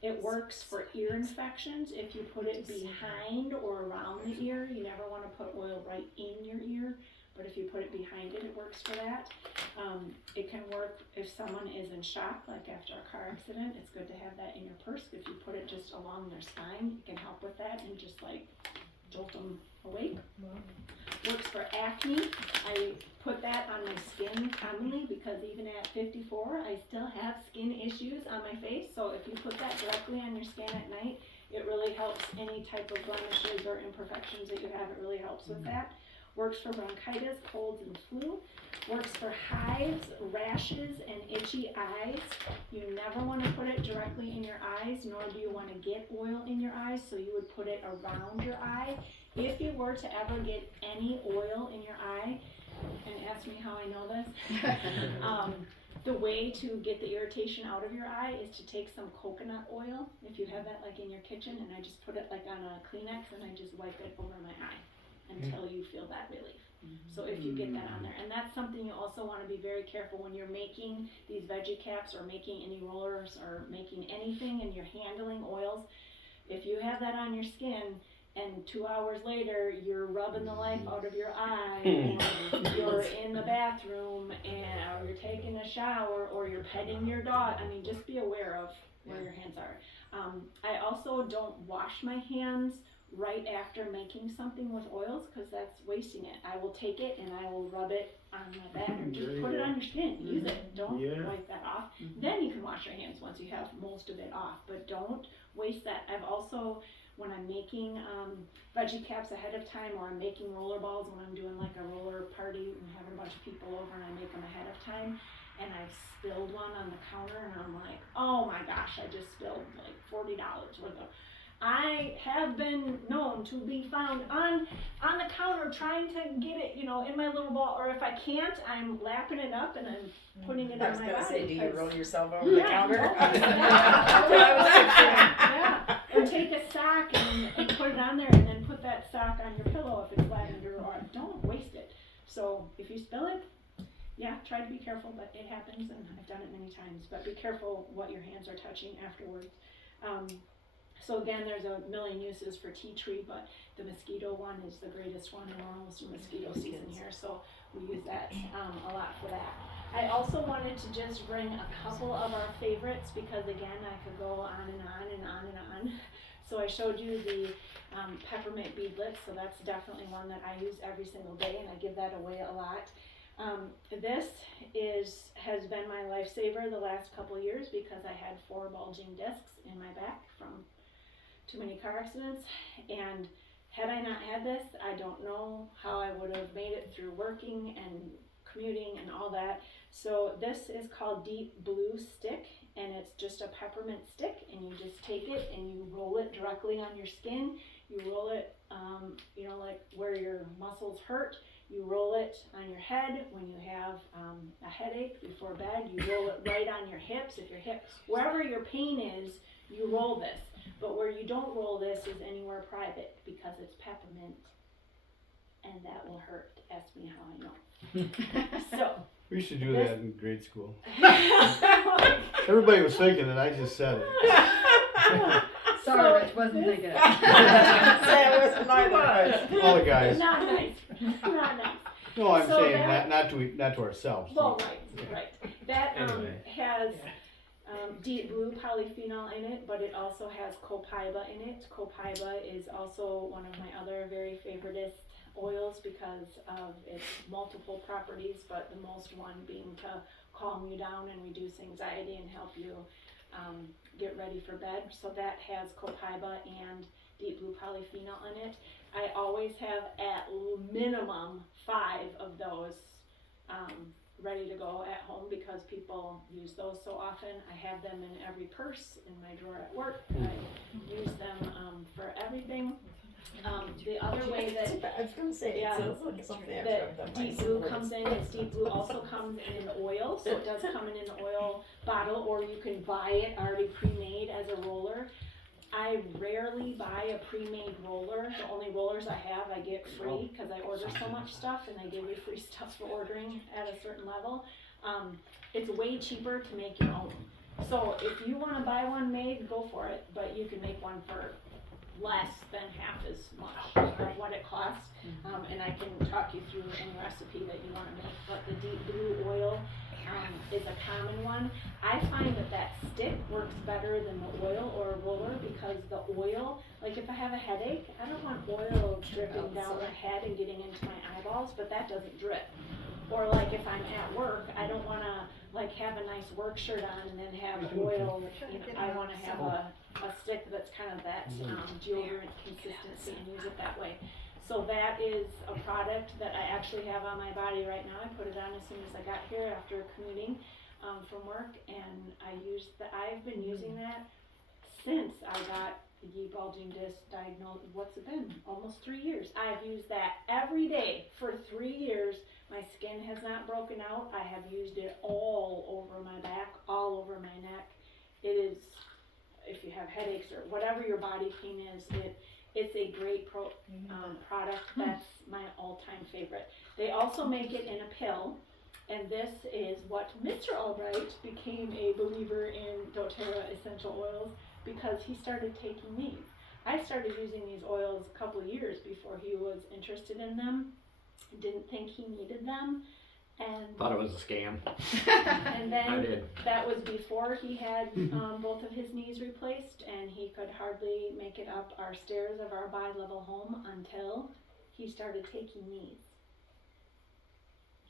It works for ear infections. If you put it behind or around the ear, you never want to put oil right in your ear, but if you put it behind it, it works for that. It can work if someone is in shock, like after a car accident. It's good to have that in your purse. If you put it just along their spine, it can help with that and just like jolt them awake. Works for acne. I that on my skin commonly because even at 54, I still have skin issues on my face. So if you put that directly on your skin at night, it really helps any type of blemishes or imperfections that you have. It really helps with that. Works for bronchitis, colds, and flu. Works for hives, rashes, and itchy eyes. You never want to put it directly in your eyes, nor do you want to get oil in your eyes, so you would put it around your eye. If you were to ever get any oil in your eye, and ask me how I know this, the way to get the irritation out of your eye is to take some coconut oil, if you have that like in your kitchen, and I just put it like on a Kleenex and I just wipe it over my eye until you feel that relief. So if you get that on there, and that's something you also want to be very careful when you're making these veggie caps or making any rollers or making anything and you're handling oils. If you have that on your skin and 2 hours later you're rubbing the life out of your eye, or you're in the bathroom or you're taking a shower or you're petting your dog, I mean, just be aware of where your hands are. I also don't wash my hands right after making something with oils because that's wasting it. I will take it and I will rub it on my back or just put it on your skin. Use it. Don't wipe that off. Then you can wash your hands once you have most of it off, but don't waste that. I've also, when I'm making veggie caps ahead of time, or I'm making roller balls when I'm doing like a roller party and having a bunch of people over and I make them ahead of time, and I've spilled one on the counter and I'm like, oh my gosh, I just spilled like $40 worth of. I have been known to be found on the counter trying to get it, you know, in my little ball, or if I can't, I'm lapping it up and I'm putting it I on was my gonna body. say, do you roll yourself over the counter? Yeah. Or take a sock and put it on there and then put that sock on your pillow if it's lavender, or don't waste it. So if you spill it, yeah, try to be careful, but it happens and I've done it many times, but be careful what your hands are touching afterwards. So again, there's a million uses for tea tree, but the mosquito one is the greatest one, and we're almost in mosquito season here, so we use that a lot for that. I also wanted to just bring a couple of our favorites because again, I could go on and on and on and on. So I showed you the peppermint beadlets, so that's definitely one that I use every single day, and I give that away a lot. This has been my lifesaver the last couple years because I had 4 bulging discs in my back from too many car accidents, and had I not had this, I don't know how I would have made it through working and commuting and all that. So this is called Deep Blue Stick, and it's just a peppermint stick, and you just take it and you roll it directly on your skin. You roll it, you know, like where your muscles hurt. You roll it on your head when you have a headache before bed. You roll it right on your hips. If your hip, wherever your pain is, you roll this. But where you don't roll this is anywhere private because it's peppermint, and that will hurt. Ask me how I know. So We used to do that in grade school. Everybody was thinking it, I just said it. Sorry, Rich, wasn't thinking it. Say it was my guys. All the guys. Not nice. Not nice. No, I'm So saying that- not to ourselves. Well, right. That Anyway. has deep blue polyphenol in it, but it also has copaiba in it. Copaiba is also one of my other very favoriteest oils because of its multiple properties, but the most one being to calm you down and reduce anxiety and help you get ready for bed. So that has copaiba and deep blue polyphenol in it. I always have at minimum 5 of those ready to go at home because people use those so often. I have them in every purse in my drawer at work. I use them for everything. The other way that I was gonna say, Yeah. it sounds like something I've that done deep blue comes in, it's deep blue also comes in an oil, so it does come in an oil bottle, or you can buy it already pre-made as a roller. I rarely buy a pre-made roller. The only rollers I have I get free because I order so much stuff and they give you free stuff for ordering at a certain level. It's way cheaper to make your own. So if you want to buy one made, go for it, but you can make one for less than half as much of what it costs. And I can talk you through any recipe that you want to make. But the deep blue oil is a common one. I find that stick works better than the oil or a roller, because the oil, like if I have a headache, I don't want oil dripping down my head and getting into my eyeballs, but that doesn't drip. Or like if I'm at work, I don't wanna like have a nice work shirt on and then have oil, I wanna have a stick that's kind of that deodorant consistency and use it that way. So that is a product that I actually have on my body right now. I put it on as soon as I got here after commuting from work, and I've been using that since I got the bulging disc diagnosed. What's it been? Almost 3 years. I've used that every day for 3 years. My skin has not broken out. I have used it all over my back, all over my neck. It is, if you have headaches or whatever your body pain is, it's a great product. That's my all-time favorite. They also make it in a pill, and this is what Mr. Albright became a believer in doTERRA essential oils, because he started taking these. I started using these oils a couple years before he was interested in them. Didn't think he needed them, and Thought it was a scam. and I then did. that was before he had both of his knees replaced, and he could hardly make it up our stairs of our bi-level home until he started taking these.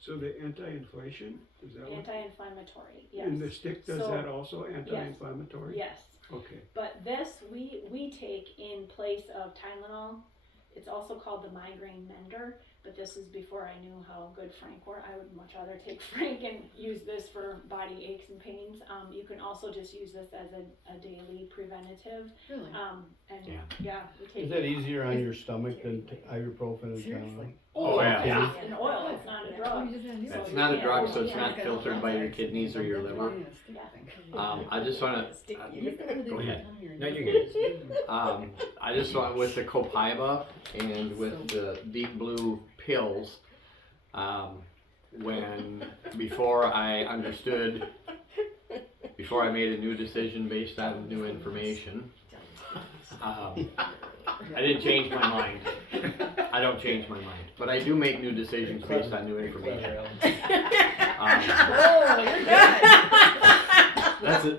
So the anti-inflation, is that what? Anti-inflammatory, yes. And the stick does So- that also, anti-inflammatory? Yes, Okay. but this we take in place of Tylenol. It's also called the migraine mender, but this is before I knew how good Frank were. I would much rather take Frank and use this for body aches and pains. You can also just use this as a daily preventative. Really? And Yeah. we take Is that easier on your stomach than ibuprofen and Tylenol? Seriously? Oh, yeah. It's an oil, it's not a drug. It's not a drug, so it's not filtered by your kidneys or your liver. I just want to go ahead. No, you're good. I just want, with the Copaiba and with the deep blue pills, before I understood, before I made a new decision based on new information, I didn't change my mind. I don't change my mind, but I do make new decisions based on new information. Oh, you're good.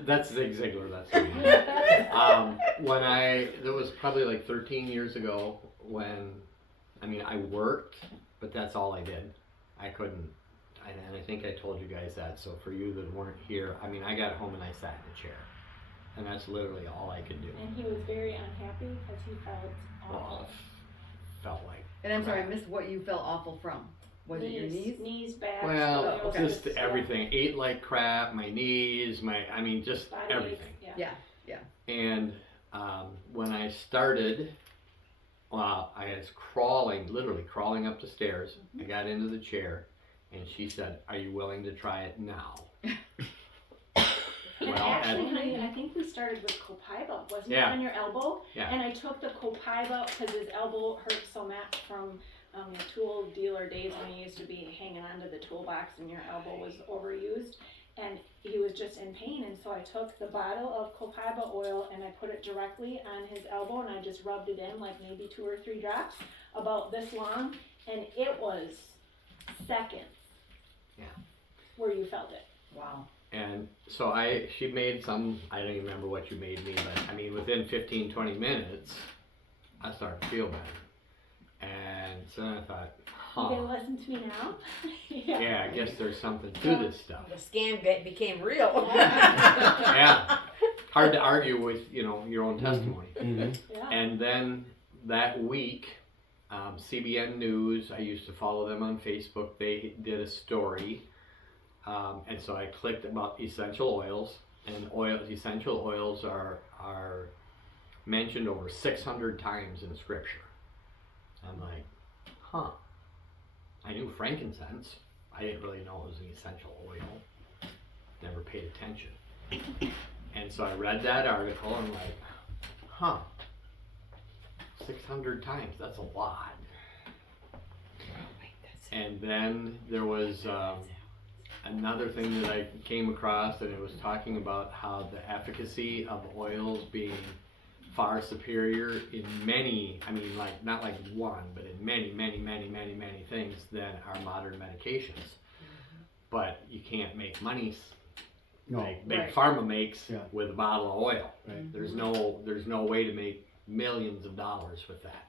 That's Zig Ziglar. That's me. That was probably like 13 years ago when, I worked, but that's all I did. I couldn't, and I think I told you guys that. So for you that weren't here, I got home and I sat in a chair, and that's literally all I could do. And he was very unhappy because he felt awful. Felt like. And I'm sorry, I missed what you felt awful from. Was it your knees? Knees, back, Well, scoliosis, just everything. Ate like crap. My knees. Just body everything. aches, Yeah. And when I started, I was literally crawling up the stairs. I got into the chair, and she said, "Are you willing to try it now?" And actually, honey, I think we started with Copaiba, wasn't it, on your elbow? Yeah. And I took the Copaiba because his elbow hurt so much from the tool dealer days when he used to be hanging onto the toolbox and your elbow was overused. And he was just in pain, and so I took the bottle of Copaiba oil and I put it directly on his elbow, and I just rubbed it in like maybe 2 or 3 drops, about this long, and it was seconds. Yeah. Where you felt it. Wow. And so she made some, I don't even remember what you made me, but within 15, 20 minutes, I started to feel better. And so then I thought, You gonna listen to me now? yeah, I guess there's something to this stuff. The scam became real. Yeah. Hard to argue with, your own testimony. Mm-hmm. Yeah. And then that week, CBN News, I used to follow them on Facebook, they did a story. And so I clicked about essential oils, and essential oils are mentioned over 600 times in scripture. I'm like, I knew frankincense. I didn't really know it was an essential oil. Never paid attention. And so I read that article and I'm like, 600 times, that's a lot. And then there was another thing that I came across, and it was talking about how the efficacy of oils being far superior in many, not like one, but in many, many, many, many, many things than our modern medications. but you can't make money No, like Big Right. Pharma makes Yeah. with a bottle of oil. right. There's no way to make millions of dollars with that.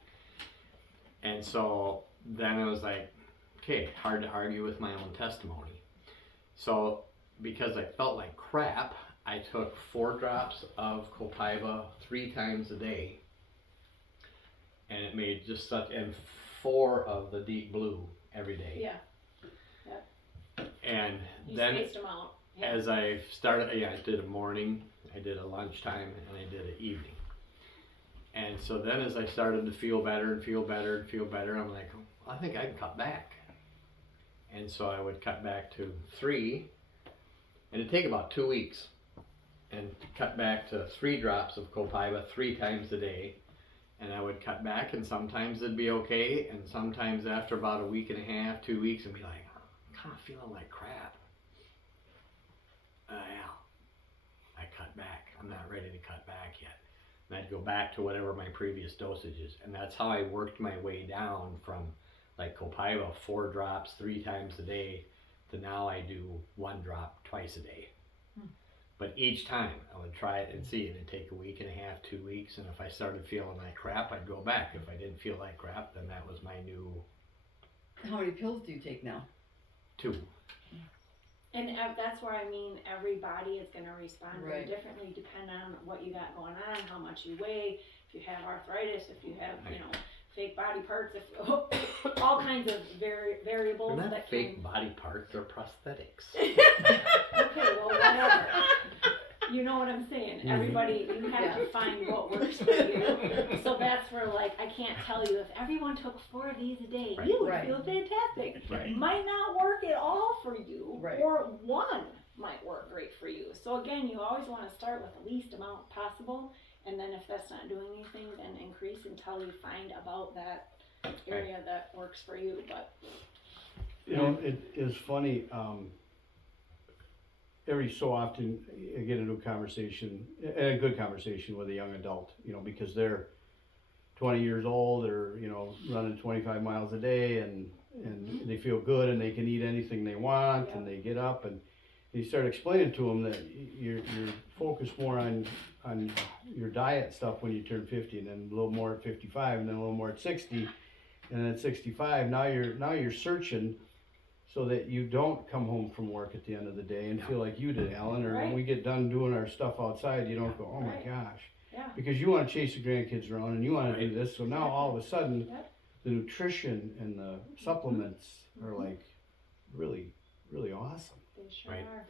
And so then I was like, okay, hard to argue with my own testimony. So because I felt like crap, I took 4 drops of Copaiba 3 times a day, and it made just such, and 4 of the deep blue every day. Yeah. And You then spaced them out. Yeah. as I started, I did a morning, I did a lunchtime, and I did an evening. And so then as I started to feel better and feel better and feel better, I'm like, I think I can cut back. And so I would cut back to 3, and it'd take about 2 weeks, and cut back to 3 drops of Copaiba 3 times a day. And I would cut back, and sometimes it'd be okay, and sometimes after about a week and a half, 2 weeks, I'd be like, I'm kind of feeling like crap. Yeah, I cut back. I'm not ready to cut back yet. And I'd go back to whatever my previous dosage is. And that's how I worked my way down from like Copaiba 4 drops 3 times a day to now I do 1 drop twice a day. But each time I would try it and see, and it'd take a week and a half, 2 weeks, and if I started feeling like crap, I'd go back. If I didn't feel like crap, then that was my new How many pills do you take now? 2. And that's where I mean every body is going to respond very Right. differently depending on what you got going on, how much you weigh, if you have arthritis, if you have, you know, fake body parts, if all kinds of variables They're not that fake can. body parts, they're prosthetics. Okay, well, whatever. You know what I'm saying? Everybody, you have to find what works for you. So that's where, like, I can't tell you if everyone took 4 of these a day, Right. you would Right. feel fantastic. Right. Might not work at all for you, Right. or one might work great for you. So again, you always want to start with the least amount possible, and then if that's not doing anything, then increase until you find about that area that works for you. But You know, it is funny, every so often I get into a conversation, a good conversation with a young adult, you know, because they're 20 years old, they're, you know, running 25 miles a day, and they feel good, and they can eat anything they want, and they get up, and you start explaining to them that you're focused more on your diet stuff when you turn 50, and then a little more at 55, and then a little more at 60, and then at 65, now you're searching so that you don't come home from work at the end of the day and feel like you did, Alan, or when Right. we get done doing our stuff outside, you don't go, oh my Right. gosh. yeah, Because you want to chase the grandkids around and you want to Right. do this, so now all of a sudden, Yep. the nutrition and the supplements are like really, really awesome. they sure Right. are.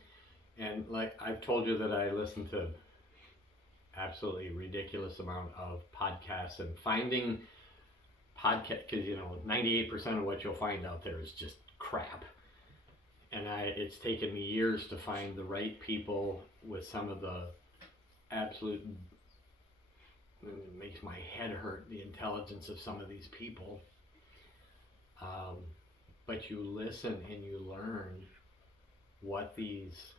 And like I've told you that I listen to absolutely ridiculous amount of podcasts, and finding podcast, because you know 98% of what you'll find out there is just crap. And it's taken me years to find the right people with some of the absolute, it makes my head hurt, the intelligence of some of these people. But you listen and you learn what these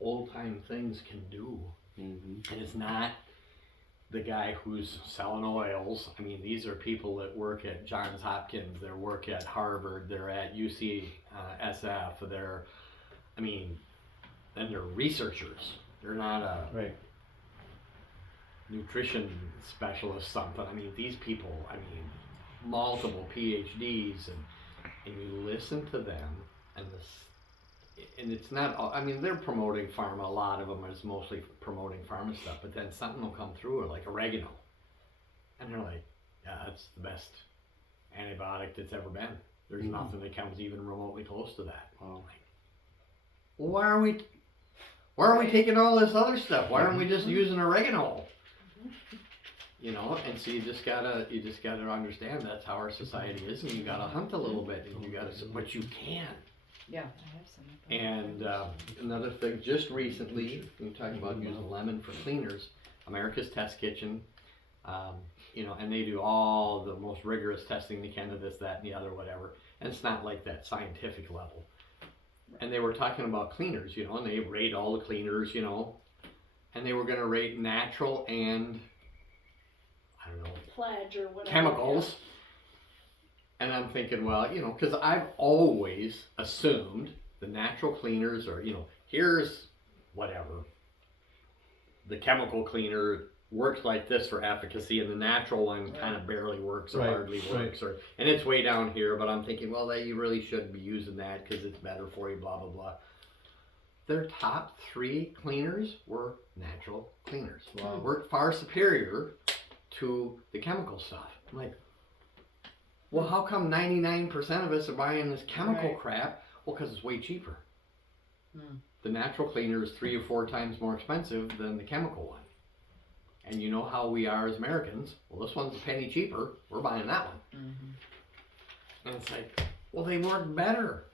old time things can do. Mm-hmm. And it's not the guy who's selling oils. I mean, these are people that work at Johns Hopkins, they work at Harvard, they're at UCSF, and they're researchers. They're not a Right. nutrition specialist something. I mean, these people, multiple PhDs, and you listen to them, and it's not, they're promoting pharma, a lot of them is mostly promoting pharma stuff, but then something will come through, like oregano, and they're like, yeah, that's the best antibiotic that's ever been. There's nothing that comes even remotely close to that. Wow. Well, why are we taking all this other stuff? Why aren't we just using oregano? You know, and so you just gotta understand that's how our society is, and you gotta hunt a little bit, and you gotta, but you can. Yeah. And another thing, just recently, you're talking about using lemon for cleaners, America's Test Kitchen, and they do all the most rigorous testing they can of this, that, and the other, whatever, and it's not like that scientific level. And they were talking about cleaners, and they rate all the cleaners, and they were gonna rate natural and, I don't know, Pledge or whatever. chemicals. And I'm thinking, well, because I've always assumed the natural cleaners are, here's whatever. The chemical cleaner works like this for efficacy, and the natural one kind of barely works or Right, hardly right. works, and it's way down here. But I'm thinking, well, you really shouldn't be using that because it's better for you. Blah blah blah. Their top 3 cleaners were natural cleaners. Wow. Worked far superior to the chemical stuff. I'm like, well, how come 99% of us are buying this chemical Right. crap? Well, because it's way cheaper. Hmm. The natural cleaner is 3 or 4 times more expensive than the chemical one. And you know how we are as Americans. Well, this one's a penny cheaper. We're buying that one. Mm-hmm. And it's like, well, they work better.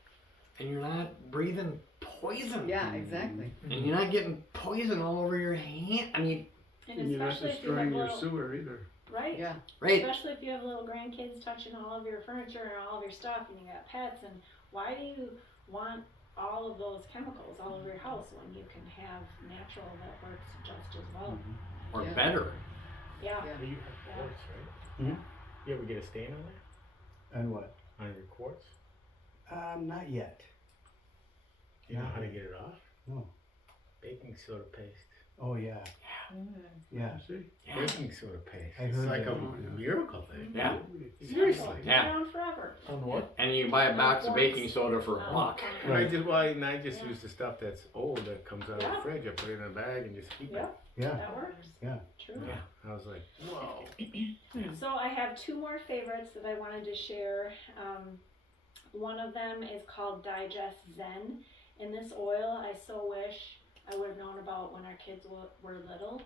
And you're not breathing poison. Yeah, exactly. And you're not getting poison all over your hand. I mean, And you're not especially if you have destroying your little, sewer either. right? Yeah. right. Especially if you have little grandkids touching all of your furniture and all of your stuff, and you got pets. And why do you want all of those chemicals all over your house when you can have natural that works just as well? Or Yeah. better. Yeah. Yeah. You have quartz, right? Mhm. You ever get a stain on there? And what? On your quartz? Not yet. Do you know Yeah. how to get it off? No. Baking soda paste. Oh yeah. Yeah. See? Yeah. Baking soda paste. I It's heard like that. a miracle thing. Yeah. Seriously. It's Yeah. been around forever. On what? And you can buy a box of baking soda for a buck. And I Right. just use the stuff that's old that comes out of Yeah. the fridge. I put it in a bag and just keep Yeah. it. Yeah. That works. Yeah. True. Yeah. I was like, whoa. So I have 2 more favorites that I wanted to share. One of them is called Digest Zen. And this oil, I so wish I would have known about when our kids were little.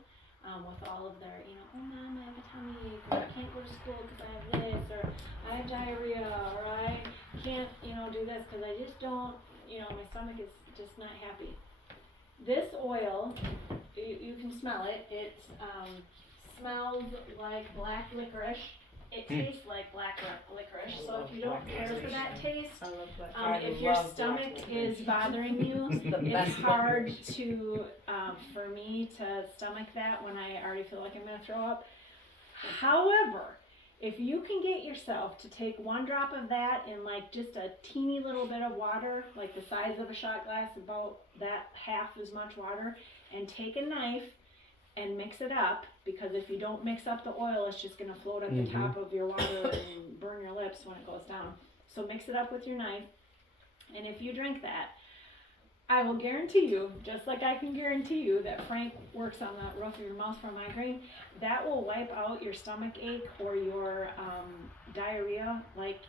With all of their, oh mom, I have a tummy ache, or I can't go to school because I have this, or I have diarrhea, or I can't, do this because I just don't, my stomach is just not happy. This oil, you can smell it. It smells like black licorice. It tastes like black licorice. So if you don't care for that taste, I love that. if your stomach is bothering you, the it's best hard to, for me to stomach that when I already feel like I'm going to throw up. However, if you can get yourself to take 1 drop of that in like just a teeny little bit of water, like the size of a shot glass, about that half as much water, and take a knife and mix it up, because if you don't mix up the oil, it's just going to float at the top of your water and burn your lips when it goes down. So mix it up with your knife, and if you drink that, I will guarantee you, just like I can guarantee you that Frank works on the roof of your mouth for migraine, that will wipe out your stomach ache or your diarrhea like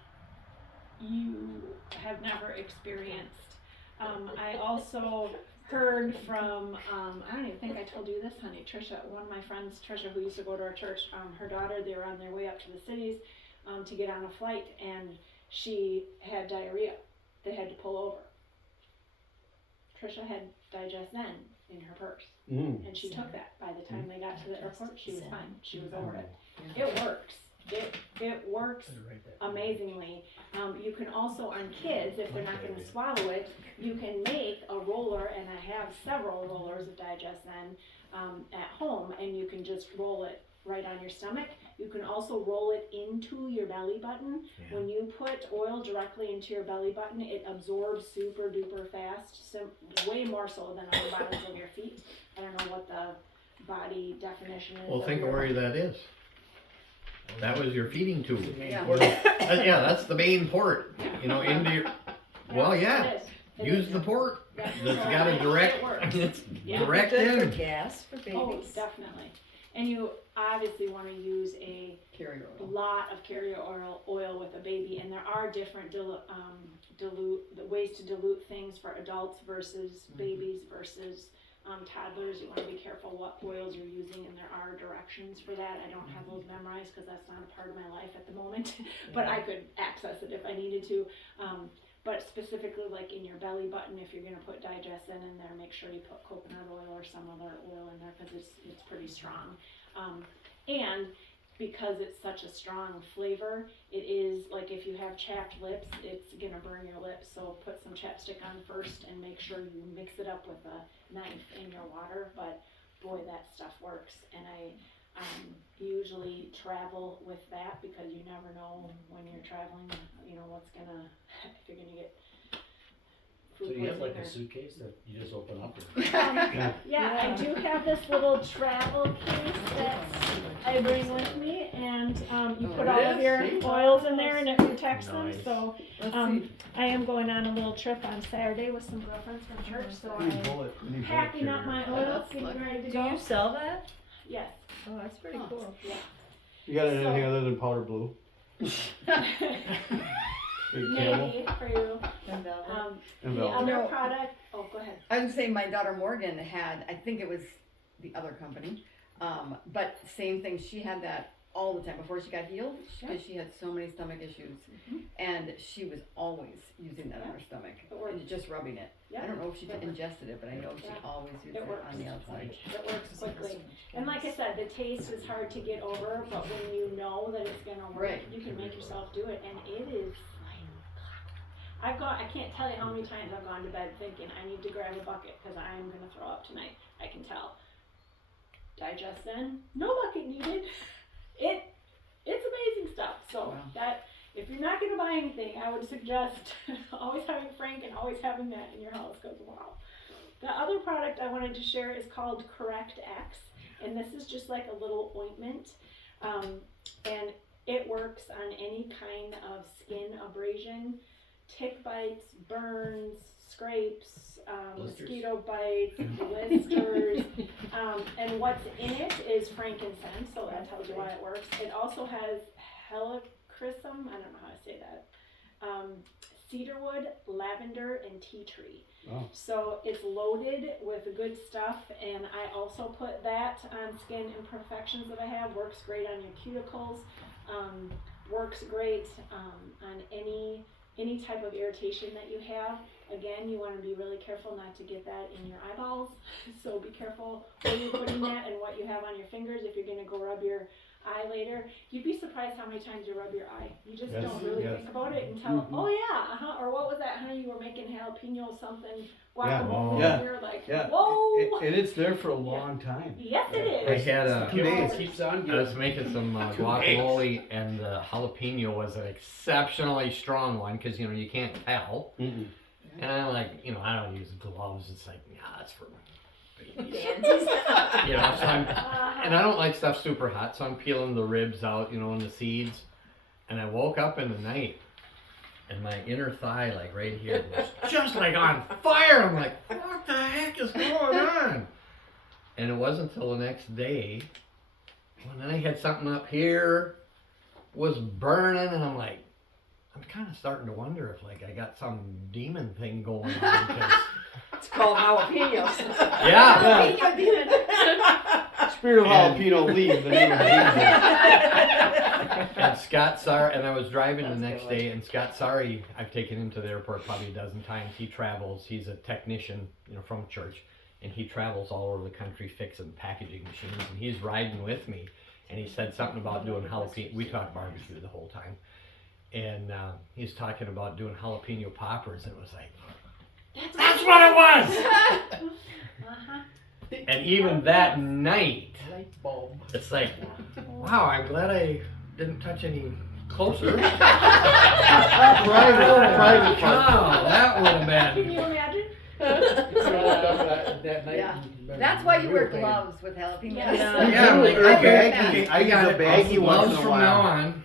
you have never experienced. I also heard from, I don't even think I told you this, honey, Trisha, one of my friends, Trisha, who used to go to our church, her daughter, they were on their way up to the cities to get on a flight, and she had diarrhea. They had to pull over. Trisha had Digest Zen in her purse, and she took that. By the time they got to the airport, she was fine. She was over it. It works. It works amazingly. You can also, on kids, if they're not going to swallow it, you can make a roller, and I have several rollers of Digest Zen at home, and you can just roll it right on your stomach. You can also roll it into your belly button. Yeah. When you put oil directly into your belly button, it absorbs super duper fast, way more so than on the bottoms of your feet. I don't know what the body definition is. Well, think of where that is. That was your feeding tube. Yeah. Yeah, that's the main port. Into your. Well, yeah. It is. It Use is. the port. Yeah. That's got a direct. It works. It's Yeah. direct Good for in. gas for Oh, babies. definitely. And you obviously want to use a Carrier oil. lot of carrier oil with a baby, and there are different ways to dilute things for adults versus babies versus toddlers. You want to be careful what oils you're using, and there are directions for that. I don't have those memorized because that's not a part of my life at the moment, but I could access it if I needed to. But specifically, like in your belly button, if you're going to put Digest Zen in there, make sure you put coconut oil or some other oil in there because it's pretty strong. And because it's such a strong flavor, it is like if you have chapped lips, it's going to burn your lips. So put some chapstick on first and make sure you mix it up with a knife in your water. But boy, that stuff works. And I usually travel with that because you never know when you're traveling, what's gonna, if So food you have like poisoning a suitcase that you just open up? Yeah, I do have this little travel case that I bring with me, and you put all of your oils in there and it protects them. Nice. So Let's um, see. I am going on a little trip on Saturday with some girlfriends from church, so We need I'm bullet packing up carrier. my oils, getting ready to Do go. you sell that? Yes. Oh, that's pretty Oh, cool. Yeah. You got anything So- other than powder blue? Big camel Maybe for you. And velvet. and The velvet. other No. product. Oh, go ahead. I was saying my daughter Morgan had, I think it was the other company, but same thing. She had that all the time before she got healed because she had so many stomach issues, and she was always using that on her stomach, works. and just rubbing it. Yeah. I don't know if she ingested it, but I know she Yeah. always used It it works. on the outside. It works quickly. And like I said, the taste is hard to get over, but when you know that it's gonna work, Right. you can make yourself do it, and it is like I can't tell you how many times I've gone to bed thinking I need to grab a bucket because I am gonna throw up tonight. I can tell. Digest in, no bucket needed. It's amazing stuff. So Wow. that if you're not gonna buy anything, I would suggest always having Frank and always having that in your house because wow. The other product I wanted to share is called Correct X, and this is just like a little ointment, and it works on any kind of skin abrasion, tick bites, burns, scrapes, mosquito bites, blisters, and what's in it is frankincense, so that tells you why it works. It also has helichrysum, I don't know how to say that, cedarwood, lavender, and tea tree. Wow. So it's loaded with good stuff, and I also put that on skin imperfections that I have. Works great on your cuticles, works great on any type of irritation that you have. Again, you want to be really careful not to get that in your eyeballs, so be careful where you're putting that and what you have on your fingers. If you're going to go rub your eye later, you'd be surprised how many times you rub your eye. You just Yes, don't really yes. think about it until, oh yeah, or what was that, honey, you were making jalapeno something, guacamole, Yeah. and you're like, Yeah. whoa! And it's there for a long time. Yes, it I is. had a. 2 days. Keeps on I was making some guacamole, and the jalapeno was an exceptionally strong one because you can't tell. Mm-mm. And I'm like, I don't use gloves. It's like, that's for babies. Pansies. So and I don't like stuff super hot, so I'm peeling the ribs out, and the seeds. And I woke up in the night, and my inner thigh, like right here, was just like on fire. I'm like, what the heck is going on? And it wasn't until the next day when I had something up here was burning, and I'm like, I'm kind of starting to wonder if I got some demon thing going on. Because, It's called jalapenos. yeah. Jalapeno demon. Spirit of jalapeno leave the name of Jesus. And Scott Sari, and I was driving the next day, and Scott Sari, I've taken him to the airport probably a dozen times. He travels, he's a technician, from church, and he travels all over the country fixing packaging machines, and he's riding with me, and he said something about doing jalapeno. We talked barbecue the whole time, and he's talking about doing jalapeno poppers, and it was like, that's what it was! And even that night, light bulb. it's like, wow, I'm glad I didn't touch any closer. Private Oh, part. that would have Can been. you imagine? That night. Yeah. you've been That's why you wear real pain. gloves with jalapenos. Yeah. Yeah, like, Or okay, baggie. I I got use it. a baggie once Gloves in a from while. now on.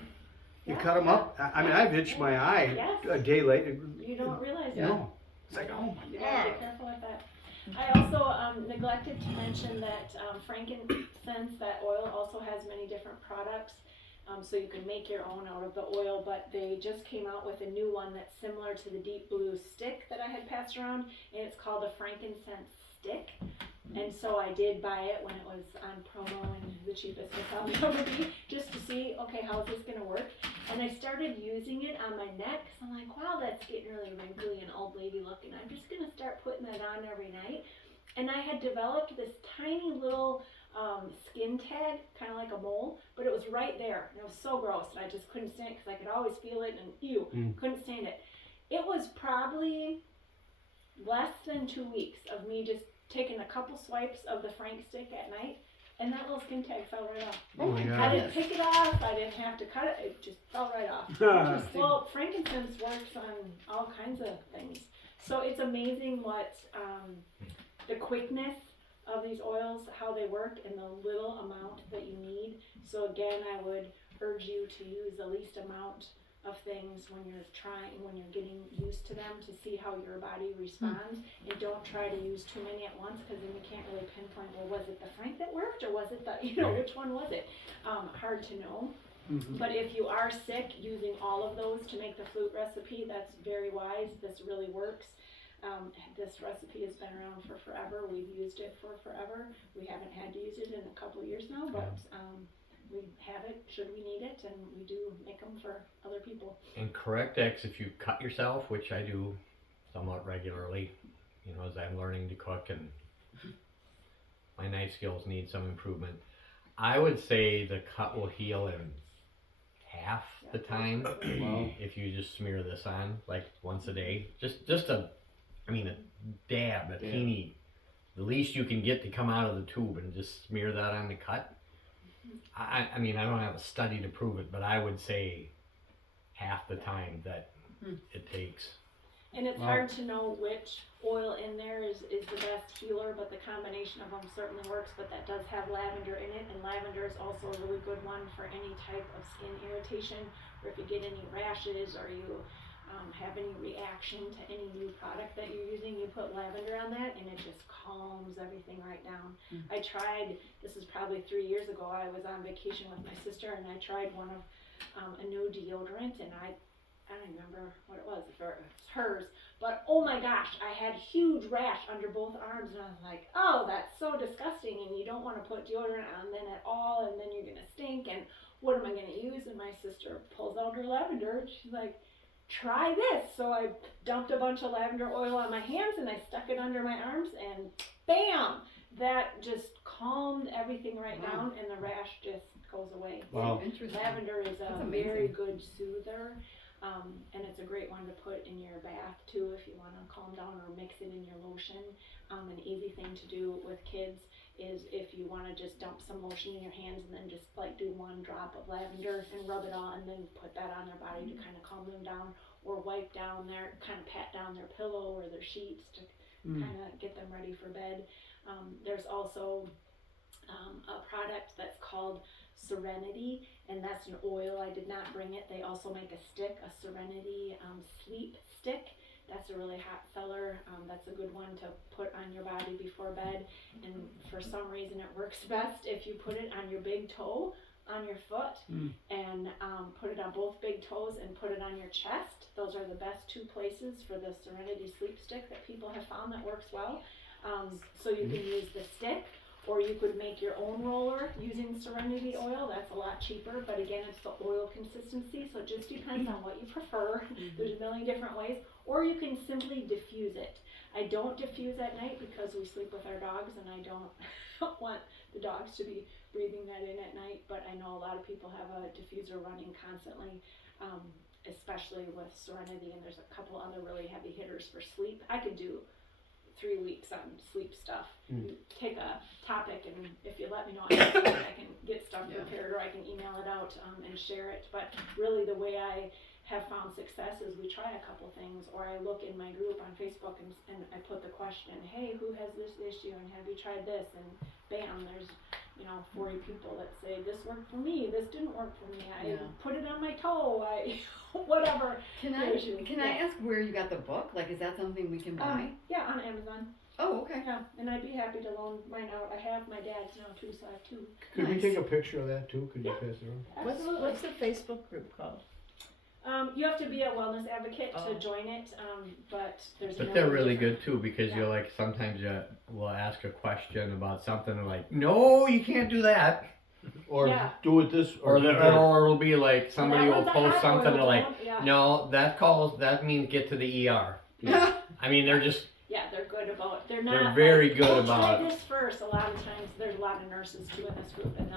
You cut them up. I mean, I've itched my eye Yes. a day later. You don't realize it. No. It's like, oh my You gotta be careful with that. I also neglected to mention that frankincense, that oil, also has many different products. So you can make your own out of the oil, but they just came out with a new one that's similar to the deep blue stick that I had passed around, and it's called a frankincense stick. And so I did buy it when it was on promo and the cheapest it probably ever be, just to see, okay, how is this gonna work? And I started using it on my neck, so I'm like, wow, that's getting really wrinkly and old lady looking. I'm just gonna start putting that on every night. And I had developed this tiny little skin tag, kind of like a mole, but it was right there. And it was so gross, and I just couldn't stand it because I could always feel it, and ew, couldn't stand it. It was probably less than 2 weeks of me just taking a couple swipes of the Frank stick at night, and that little skin tag fell right off. Oh my I God. didn't pick it off, I didn't have to cut it, it just fell right off. Well, frankincense works on all kinds of things. So it's amazing what the quickness of these oils, how they work, and the little amount that you need. So again, I would urge you to use the least amount of things when you're getting used to them, to see how your body responds, and don't try to use too many at once, because then you can't really pinpoint, well, was it the Frank that worked, or was it the, which one was it? Hard to know. But if you are sick, using all of those to make the flute recipe, that's very wise. This really works. This recipe has been around for forever. We've used it for forever. We haven't had to use it in a couple of years now, but we have it should we need it, and we do make them for other people. And Correct-X, if you cut yourself, which I do somewhat regularly, as I'm learning to cook and my knife skills need some improvement, I would say the cut will heal in half the time if you just smear this on like once a day. Just a dab, a teeny, the least you can get to come out of the tube, and just smear that on the cut. I don't have a study to prove it, but I would say half the time that it takes. And it's hard to know which oil in there is the best healer, but the combination of them certainly works. But that does have lavender in it, and lavender is also a really good one for any type of skin irritation, or if you get any rashes, or you have any reaction to any new product that you're using, you put lavender on that, and it just calms everything right down. I tried, this is probably 3 years ago, I was on vacation with my sister, and I tried one of a new deodorant, and I don't remember what it was, if it was hers, but oh my gosh, I had huge rash under both arms, and I was like, oh, that's so disgusting, and you don't want to put deodorant on then at all, and then you're gonna stink, and what am I gonna use? And my sister pulls out her lavender, and she's like, try this. So I dumped a bunch of lavender oil on my hands, and I stuck it under my arms, and bam, that just calmed everything right down, and the rash just goes away. Wow. Interesting. Lavender is a very good soother. And it's a great one to put in your bath too, if you want to calm down, or mix it in your lotion. An easy thing to do with kids is if you want to just dump some lotion in your hands, and then just like do 1 drop of lavender and rub it on, and then put that on their body to kind of calm them down, or wipe down kind of pat down their pillow or their sheets to kind of get them ready for bed. There's also a product that's called Serenity, and that's an oil. I did not bring it. They also make a stick, a Serenity sleep stick. That's a really hot seller. That's a good one to put on your body before bed, and for some reason it works best if you put it on your big toe on your foot, and put it on both big toes, and put it on your chest. Those are the best 2 places for the Serenity sleep stick that people have found that works well. So you can use the stick, or you could make your own roller using Serenity oil. That's a lot cheaper, but again, it's the oil consistency, so it just depends on what you prefer. There's a million different ways, or you can simply diffuse it. I don't diffuse at night because we sleep with our dogs, and I don't want the dogs to be breathing that in at night, but I know a lot of people have a diffuser running constantly, especially with Serenity, and there's a couple other really heavy hitters for sleep. I could do 3 weeks on sleep stuff. Take a topic, and if you let me know, I can get stuff prepared, or I can email it out and share it. But really, the way I have found success is we try a couple things, or I look in my group on Facebook, and I put the question, hey, who has this issue, and have you tried this? And bam, there's 40 people that say, this worked for me, this didn't work for me, I put it on my toe, whatever. Can I ask where you got the book? Like, is that something we can buy? Yeah, on Amazon. Oh, okay. Yeah, and I'd be happy to loan mine out. I have my dad's now too, so I have 2. Could we take a picture of that too? Could you pass it around? Absolutely. What's the Facebook group called? You have to be a wellness advocate to join it, but there's. But they're really good too, because you're like, sometimes you will ask a question about something, and like, no, you can't do that. Or do it this, Or do this. it'll be like, somebody That will one's a post hot something oil, and like, yeah. no, that means get to the ER. I mean, they're just, Yeah, they're good about. They're not. they're very like, good "Oh, about try this first. A lot of times, there's a lot of nurses too in this group, and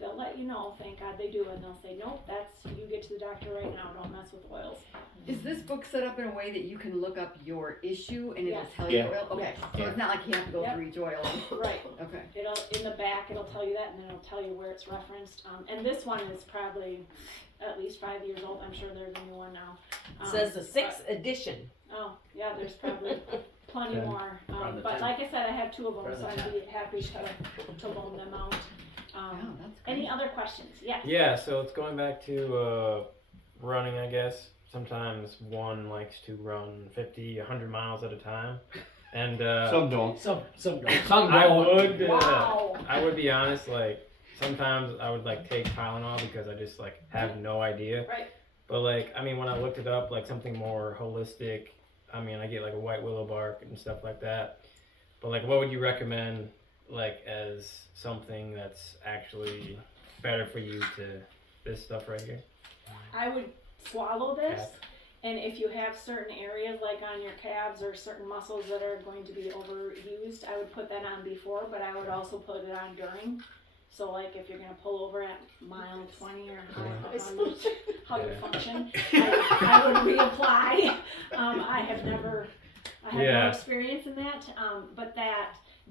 they'll let you know. Thank God they do, and they'll say, nope, you get to the doctor right now. Don't mess with oils. Is this book set up in a way that you can look up your issue and it'll Yes. tell you Yeah. oil? Okay, so Yeah. it's not like you have to go through each oil. Right. Okay. It'll in the back. It'll tell you that, and then it'll tell you where it's referenced. And this one is probably at least 5 years old. I'm sure there's a new one now. It says the 6th edition. Oh, Yeah, there's probably plenty Okay. more. Around the But 10. like I said, I have 2 of them, Around so the I'd be happy to loan them out. Yeah, that's great. Any other questions? Yes. Yeah, so it's going back to running, I guess. Sometimes one likes to run 50, 100 miles at a time. And Some don't. Some don't. Some I don't. would Wow. I would be honest, like sometimes I would like take Tylenol because I just like have no idea. Right. But like I mean when I looked it up, like something more holistic, I mean I get like a white willow bark and stuff like that. But like what would you recommend like as something that's actually better for you to this stuff right here? I would swallow this, Cap. and if you have certain areas like on your calves or certain muscles that are going to be overused, I would put that on before, but I would also put it on during. So like if you're gonna pull over at mile 20 or how you function, I would reapply. I have no Yeah. experience in that, but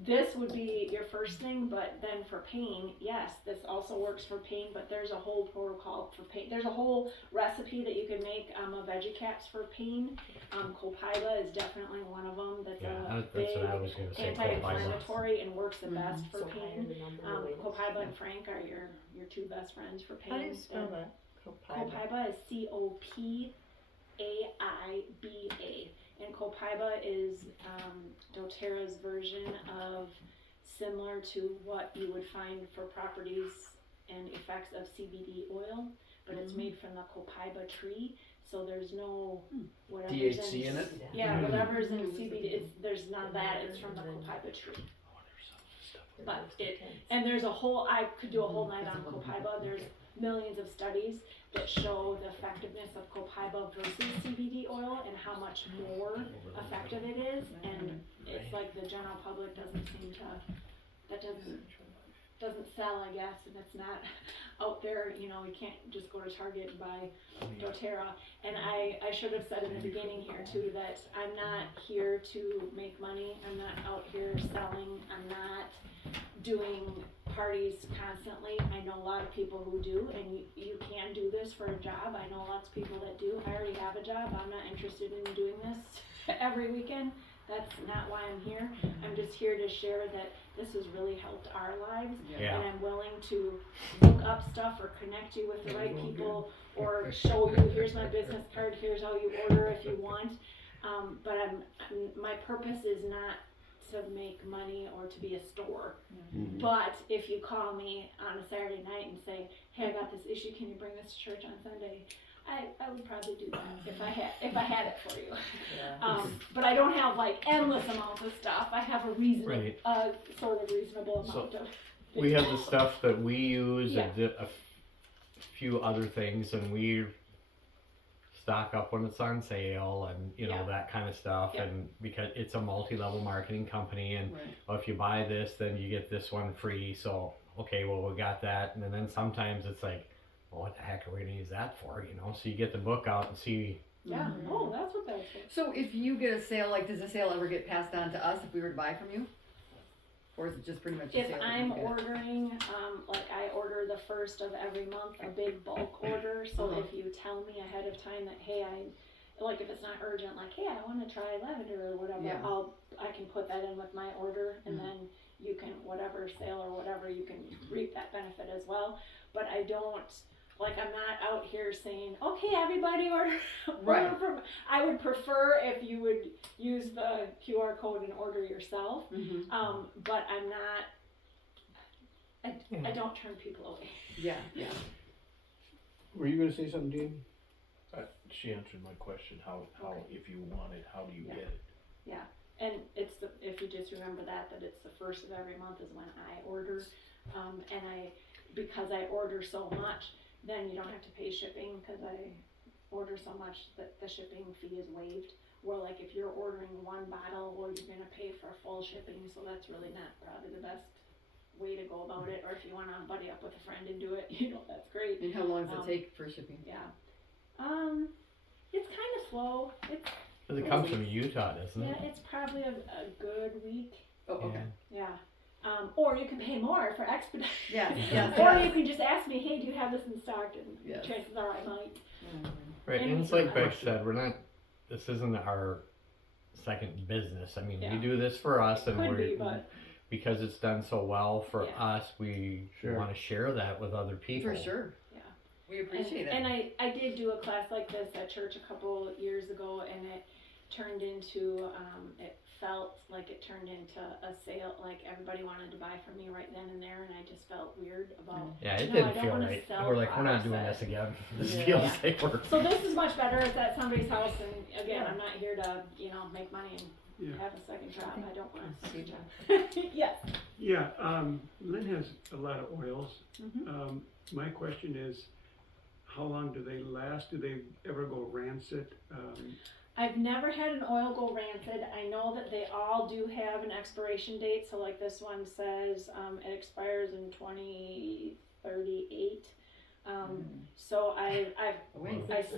this would be your first thing, but then for pain, yes, this also works for pain, but there's a whole protocol for pain. There's a whole recipe that you can make of veggie caps for pain. Copaiba is definitely one of them. That's a That's big what I was going to say. anti-inflammatory and works the best for So pain. higher the number of ways. Copaiba and Frank are your 2 best friends for pain. How do you spell that? Copaiba is Copaiba. And Copaiba is doTERRA's version of similar to what you would find for properties and effects of CBD oil, but it's made from the Copaiba tree, so there's no whatever's THC in it? Yeah, whatever's in CBD, there's none of that. It's from the Copaiba tree. But and there's I could do a whole night on Copaiba. There's millions of studies that show the effectiveness of Copaiba versus CBD oil and how much more effective it is. And it's like the general public doesn't sell, I guess, and it's not out there. You can't just go to Target and buy doTERRA. And I should have said in the beginning here too that I'm not here to make money. I'm not out here selling. I'm not doing parties constantly. I know a lot of people who do, and you can do this for a job. I know lots of people that do. I already have a job. I'm not interested in doing this every weekend. That's not why I'm here. I'm just here to share that this has really helped our lives, Yeah. and I'm willing to look up stuff or connect you with the right people or show you, here's my business card, here's how you order if you want. But my purpose is not to make money or to be a store. Mhm. But if you call me on a Saturday night and say, hey, I got this issue, can you bring this to church on Sunday? I would probably do that if I had it for you. But I don't have like endless amounts of stuff. I have a Right. sort of reasonable So, amount of. We have the stuff that we use Yeah. and a few other things, and we stock up when it's on sale and Yeah. that kind of stuff. Yeah. And because it's a multi-level marketing company, and Right. well, if you buy this, then you get this one free. So okay, well, we got that, and then sometimes it's like, well, what the heck are we gonna use that for? So you get the book out and see. Yeah. Oh, that's what that's for. So if you get a sale, like does the sale ever get passed on to us if we were to buy from you? Or is it just pretty much a If sale that I'm you get? ordering, like I order the first of every month, a big bulk order, so Uh-huh. if you tell me ahead of time that, hey, like if it's not urgent, like, hey, I wanna try lavender or whatever, Yeah. I can put that in with my order, and Mhm. then you can, whatever sale or whatever, you can reap that benefit as well. But I don't, like, I'm not out here saying, okay, everybody order Right. from, I would prefer if you would use the QR code and order yourself. Mhm. But I'm not, I don't turn people away. Yeah, yeah. Were you gonna say something, Dean? She answered my question. How if you want it, how do you Yeah. get it? And if you just remember that it's the first of every month is when I order. And because I order so much, then you don't have to pay shipping because I order so much that the shipping fee is waived. Where like if you're ordering one bottle, well, you're gonna pay for full shipping, so that's really not probably the best way to go about it. Or if you wanna buddy up with a friend and do it, that's great. And how long does it Um, take for shipping? Yeah. It's kind of slow. It comes from Utah, doesn't it? Yeah, it's probably a good week. Oh, okay. Yeah. Or you can pay more for expedite. Yes, yes, Or yes. you can just ask me, hey, do you have this in stock? And Yes. chances are I might. Right, and it's like Beck said, this isn't our second business. I mean, Yeah. we do this for us, and Could be, we're but because it's done so well for Yeah. us. We Sure. want to share that with other people. For sure. Yeah. We appreciate it. And I did do a class like this at church a couple years ago, and it turned into, it felt like it turned into a sale, like everybody wanted to buy from me right then and there, and I just felt weird about. Yeah, it No, I didn't don't feel wanna right. sell We're like, we're not products doing that- this again. This Yeah. feels like we're. So this is much better. It's at somebody's house, and again, I'm not here to, make money and Yeah. have a second job. I don't want a second Let's job. Yes. Yeah, Lynn has a lot of oils. Mhm. My question is, how long do they last? Do they ever go rancid? I've never had an oil go rancid. I know that they all do have an expiration date. So like this one says it expires in 2038. So I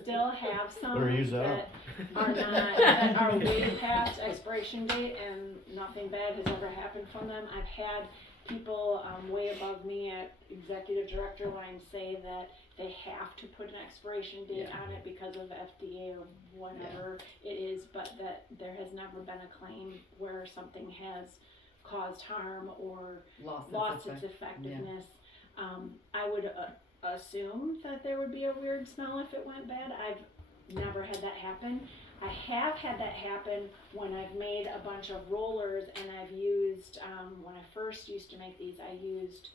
still have some Better use that that are not that are way past expiration date, and nothing bad has ever happened from them. I've had people way above me at executive director line say that they have to put an expiration date on it because of FDA or whatever it is, but that there has never been a claim where something has caused harm or lost its effectiveness. I would assume that there would be a weird smell if it went bad. I've never had that happen. I have had that happen when I've made a bunch of rollers, and I've used, when I first used to make these, I used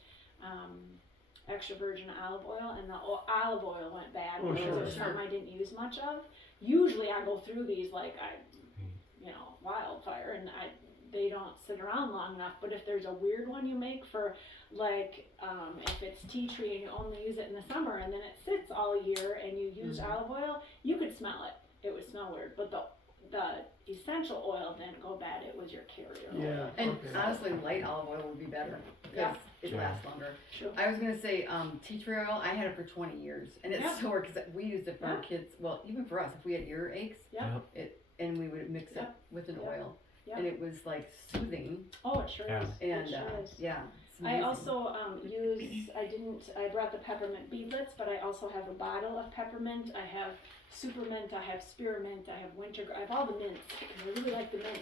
extra virgin olive oil, and the olive oil went bad Oh, because sure. it was something I didn't use much of. Usually I go through these like wildfire, and they don't sit around long enough. But if there's a weird one you make for like if it's tea tree and you only use it in the summer and then it sits all year and you use olive oil, you could smell it. It would smell weird, but the essential oil didn't go bad. It was your carrier oil. Yeah. And Okay. honestly, light olive oil would be better because Yeah. it Yeah. lasts longer. Sure. I was gonna say tea tree oil. I had it for 20 years, and it's Yeah. so weird because we used it for our Yeah. kids. Well, even for us, if we had earaches, Yeah. and we would mix Yeah. it with an Yeah. oil, Yeah. and it was like soothing. Oh, it sure Yeah. is. And it sure is. yeah, it's I amazing. also I brought the peppermint beadlets, but I also have a bottle of peppermint. I have supermint, I have spearmint, I have I have all the mints. I really like the mint.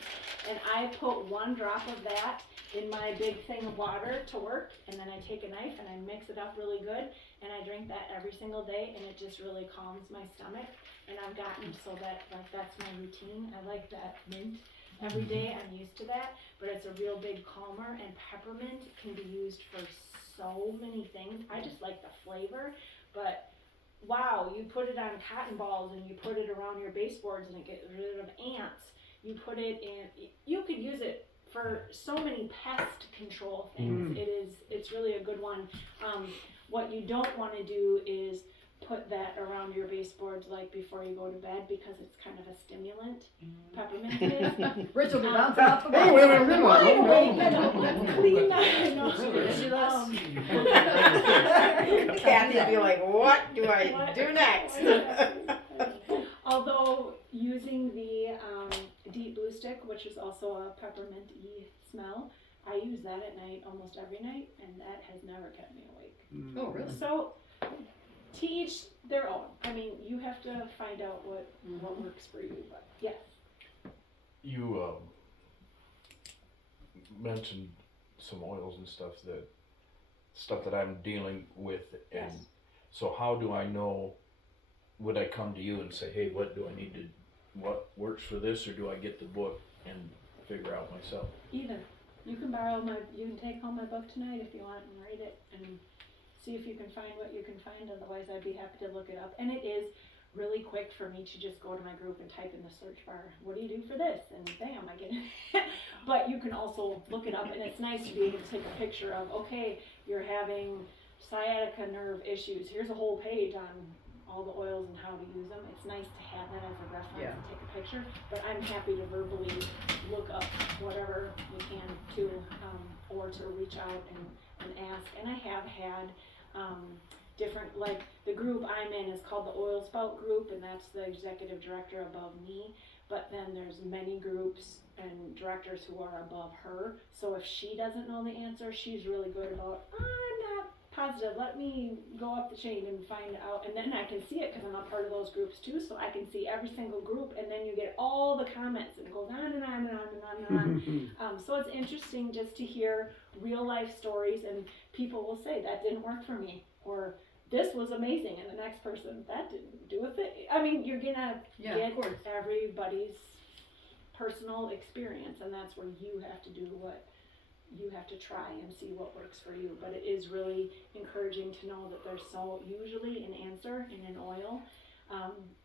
And I put 1 drop of that in my big thing of water to work, and then I take a knife and I mix it up really good, and I drink that every single day, and it just really calms my stomach. And I've gotten so that that's my routine. I like that mint every day. I'm used to that, but it's a real big calmer, and peppermint can be used for so many things. I just like the flavor, but wow, you put it on cotton balls and you put it around your baseboards and it gets rid of ants. You put it in, you could use it for so many pest control things. It's really a good one. What you don't want to do is put that around your baseboards like before you go to bed, because it's kind of a stimulant. Peppermint is. Rich will be bouncing off the Hey, wall. wait a minute, good one. Wide Oh, awake, no. and let's clean that. No. Kathy would be like, what do I What? do next? Although using the deep blue stick, which is also a peppermint-y smell, I use that at night almost every night, and that has never kept me awake. Oh, really? So, to each their own. I mean, you have to find out what works for you, but yes. You mentioned some oils and stuff that I'm dealing with, and Yes. so how do I know? Would I come to you and say, hey, what do I need to? What works for this, or do I get the book and figure out myself? Either. You can you can take home my book tonight if you want and read it and see if you can find what you can find. Otherwise, I'd be happy to look it up. And it is really quick for me to just go to my group and type in the search bar, what do you do for this? And bam, I get it. But you can also look it up, and it's nice to be able to take a picture of, okay, you're having sciatica nerve issues. Here's a whole page on all the oils and how to use them. It's nice to have that as a reference and take a picture, but I'm happy to verbally look up whatever we can to, or to reach out and ask. And I have had different, like the group I'm in is called the Oil Spout Group, and that's the executive director above me, but then there's many groups and directors who are above her. So if she doesn't know the answer, she's really good about, I'm not positive. Let me go up the chain and find out, and then I can see it because I'm a part of those groups too, so I can see every single group, and then you get all the comments, and it goes on and on and on and on and on. So it's interesting just to hear real life stories, and people will say, that didn't work for me, or this was amazing, and the next person, that didn't do a thing. I mean, you're gonna Yeah, get of course. everybody's personal experience, and that's where you have to do what you have to try and see what works for you. But it is really encouraging to know that there's usually an answer in an oil,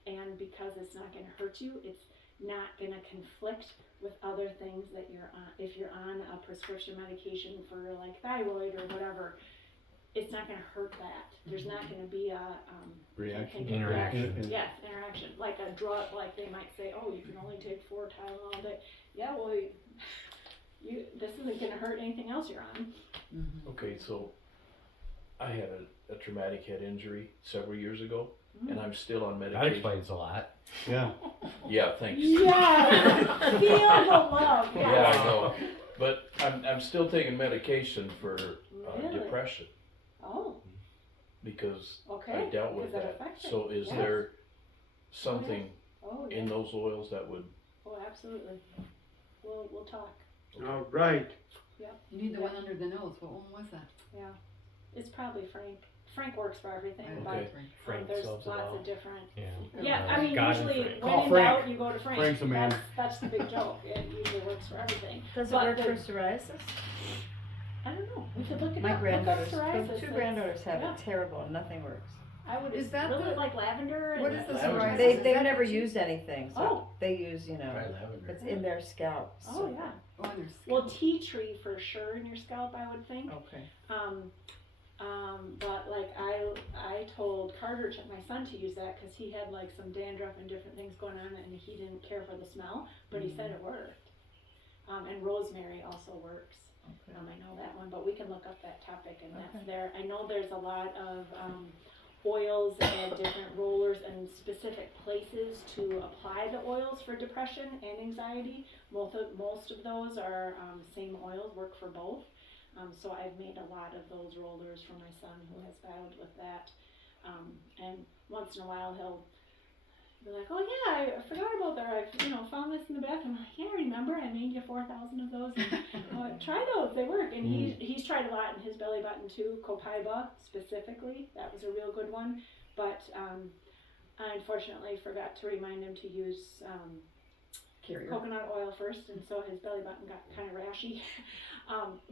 and because it's not going to hurt you, it's not going to conflict with other things that you're on. If you're on a prescription medication for like thyroid or whatever, it's not going to hurt that. There's not going to be a Reaction. Interaction. Yes, interaction. Like a drug, like they might say, oh, you can only take 4 Tylenol a day. Yeah, well, this isn't going to hurt anything else you're on. Okay, so I had a traumatic head injury several years ago, and I'm still on That medication. explains a lot. Yeah. Yeah, thanks. Yeah, feel the love. Yeah, I know. But I'm still taking medication for Really? depression Oh, because okay. I dealt with Because that. affects it. So is Yes. there something Oh, yeah. in those oils that would? Oh, absolutely. We'll talk. All right. You need the one under the nose. What one was that? Yeah, it's probably Frank. Frank works for everything, but Okay. Frank there's solves it lots all. of different. Yeah. Yeah, I mean, God and usually Frank. when Call in Frank. doubt, you go to Frank. Frank's the man. That's the big joke. It usually works for everything. Does it But work the- for psoriasis? I don't know. We could look it My up. granddaughters, Look up psoriasis. two granddaughters have yeah. it, terrible, nothing works. I would. Is that really the- like lavender? what and is the lavender? psoriasis? They, Is they've that never the- used anything, so Oh. they use, you know, Try lavender. it's in their scalp. Oh so- yeah. Oh, on your Well, scalp. tea tree for sure in your scalp, I would think. Okay. But like I told Carter, my son, to use that because he had like some dandruff and different things going on, and he didn't care for the smell, but he said it worked. And rosemary also works. Okay. I know that one, but we can look up that topic, and that's Okay. there. I know there's a lot of oils and different rollers and specific places to apply the oils for depression and anxiety. Most of those are same oils, work for both. So I've made a lot of those rollers for my son who has battled with that. And once in a while he'll be like, oh yeah, I forgot about that. I've found this in the bathroom. I'm like, yeah, remember I made you 4,000 of those. And, try those, they work. And he's tried a lot in his belly button too. Copaiba specifically, that was a real good one. But I unfortunately forgot to remind him to use Carrier. coconut oil first, and so his belly button got kind of rashy.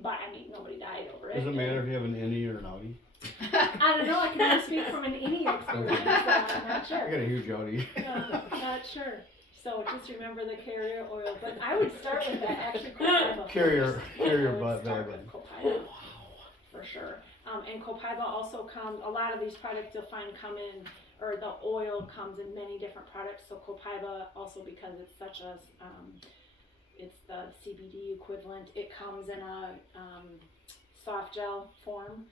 But I mean, nobody died over it. Does it matter if you have an innie or an outie? I don't know. I can only speak from an innie experience. So I'm not I sure. got a huge outie. Not sure. So just remember the carrier oil. But I would start with that. Actually, Copaiba. Carrier I would butt start bag. with Copaiba for sure. And Copaiba also comes. A lot of these products you'll find come in, or the oil comes in many different products. So Copaiba also, because it's such a it's the CBD equivalent. It comes in a soft gel form.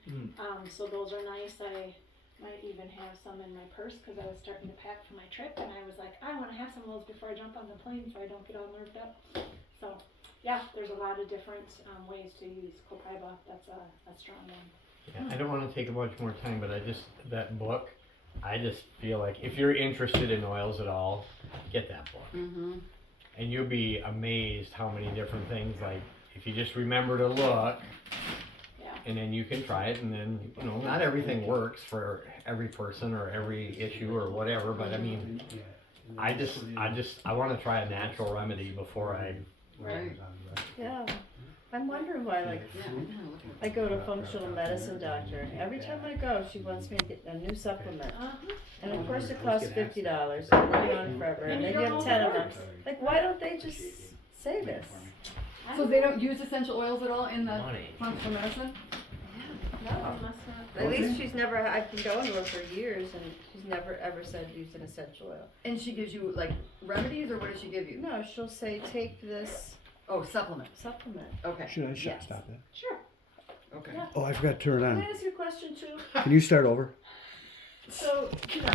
So those are nice. I might even have some in my purse because I was starting to pack for my trip, and I was like, I want to have some of those before I jump on the plane so I don't get all nerved up. So yeah, there's a lot of different ways to use Copaiba. That's a strong one. Yeah, I don't want to take much more time, but that book, I just feel like if you're interested in oils at all, get that book. Mm-hmm. And you'll be amazed how many different things, like, if you just remember to look, Yeah. and then you can try it, and then, not everything works for every person or every issue or whatever, but I mean, I want to try a natural remedy before I, Right. Yeah. I'm wondering why, like, Yeah, I'm gonna look at I go to a functional medicine doctor. Every time I go, she wants me to get a new supplement. And of course it costs $50 and they're on forever and they you don't give know 10 if of it them. Like, why don't they just say this? So they don't use essential oils at all in the money. functional medicine? No. At least she's never, I've been going to her for years and she's never ever said use an essential oil. And she gives you like remedies, or what does she give you? No, she'll say take this Oh, supplement. supplement. Okay. Should I Yes. stop that? Sure. Okay. Yeah. Oh, I forgot to turn it Can on. I ask you a question too? Can you start over? So,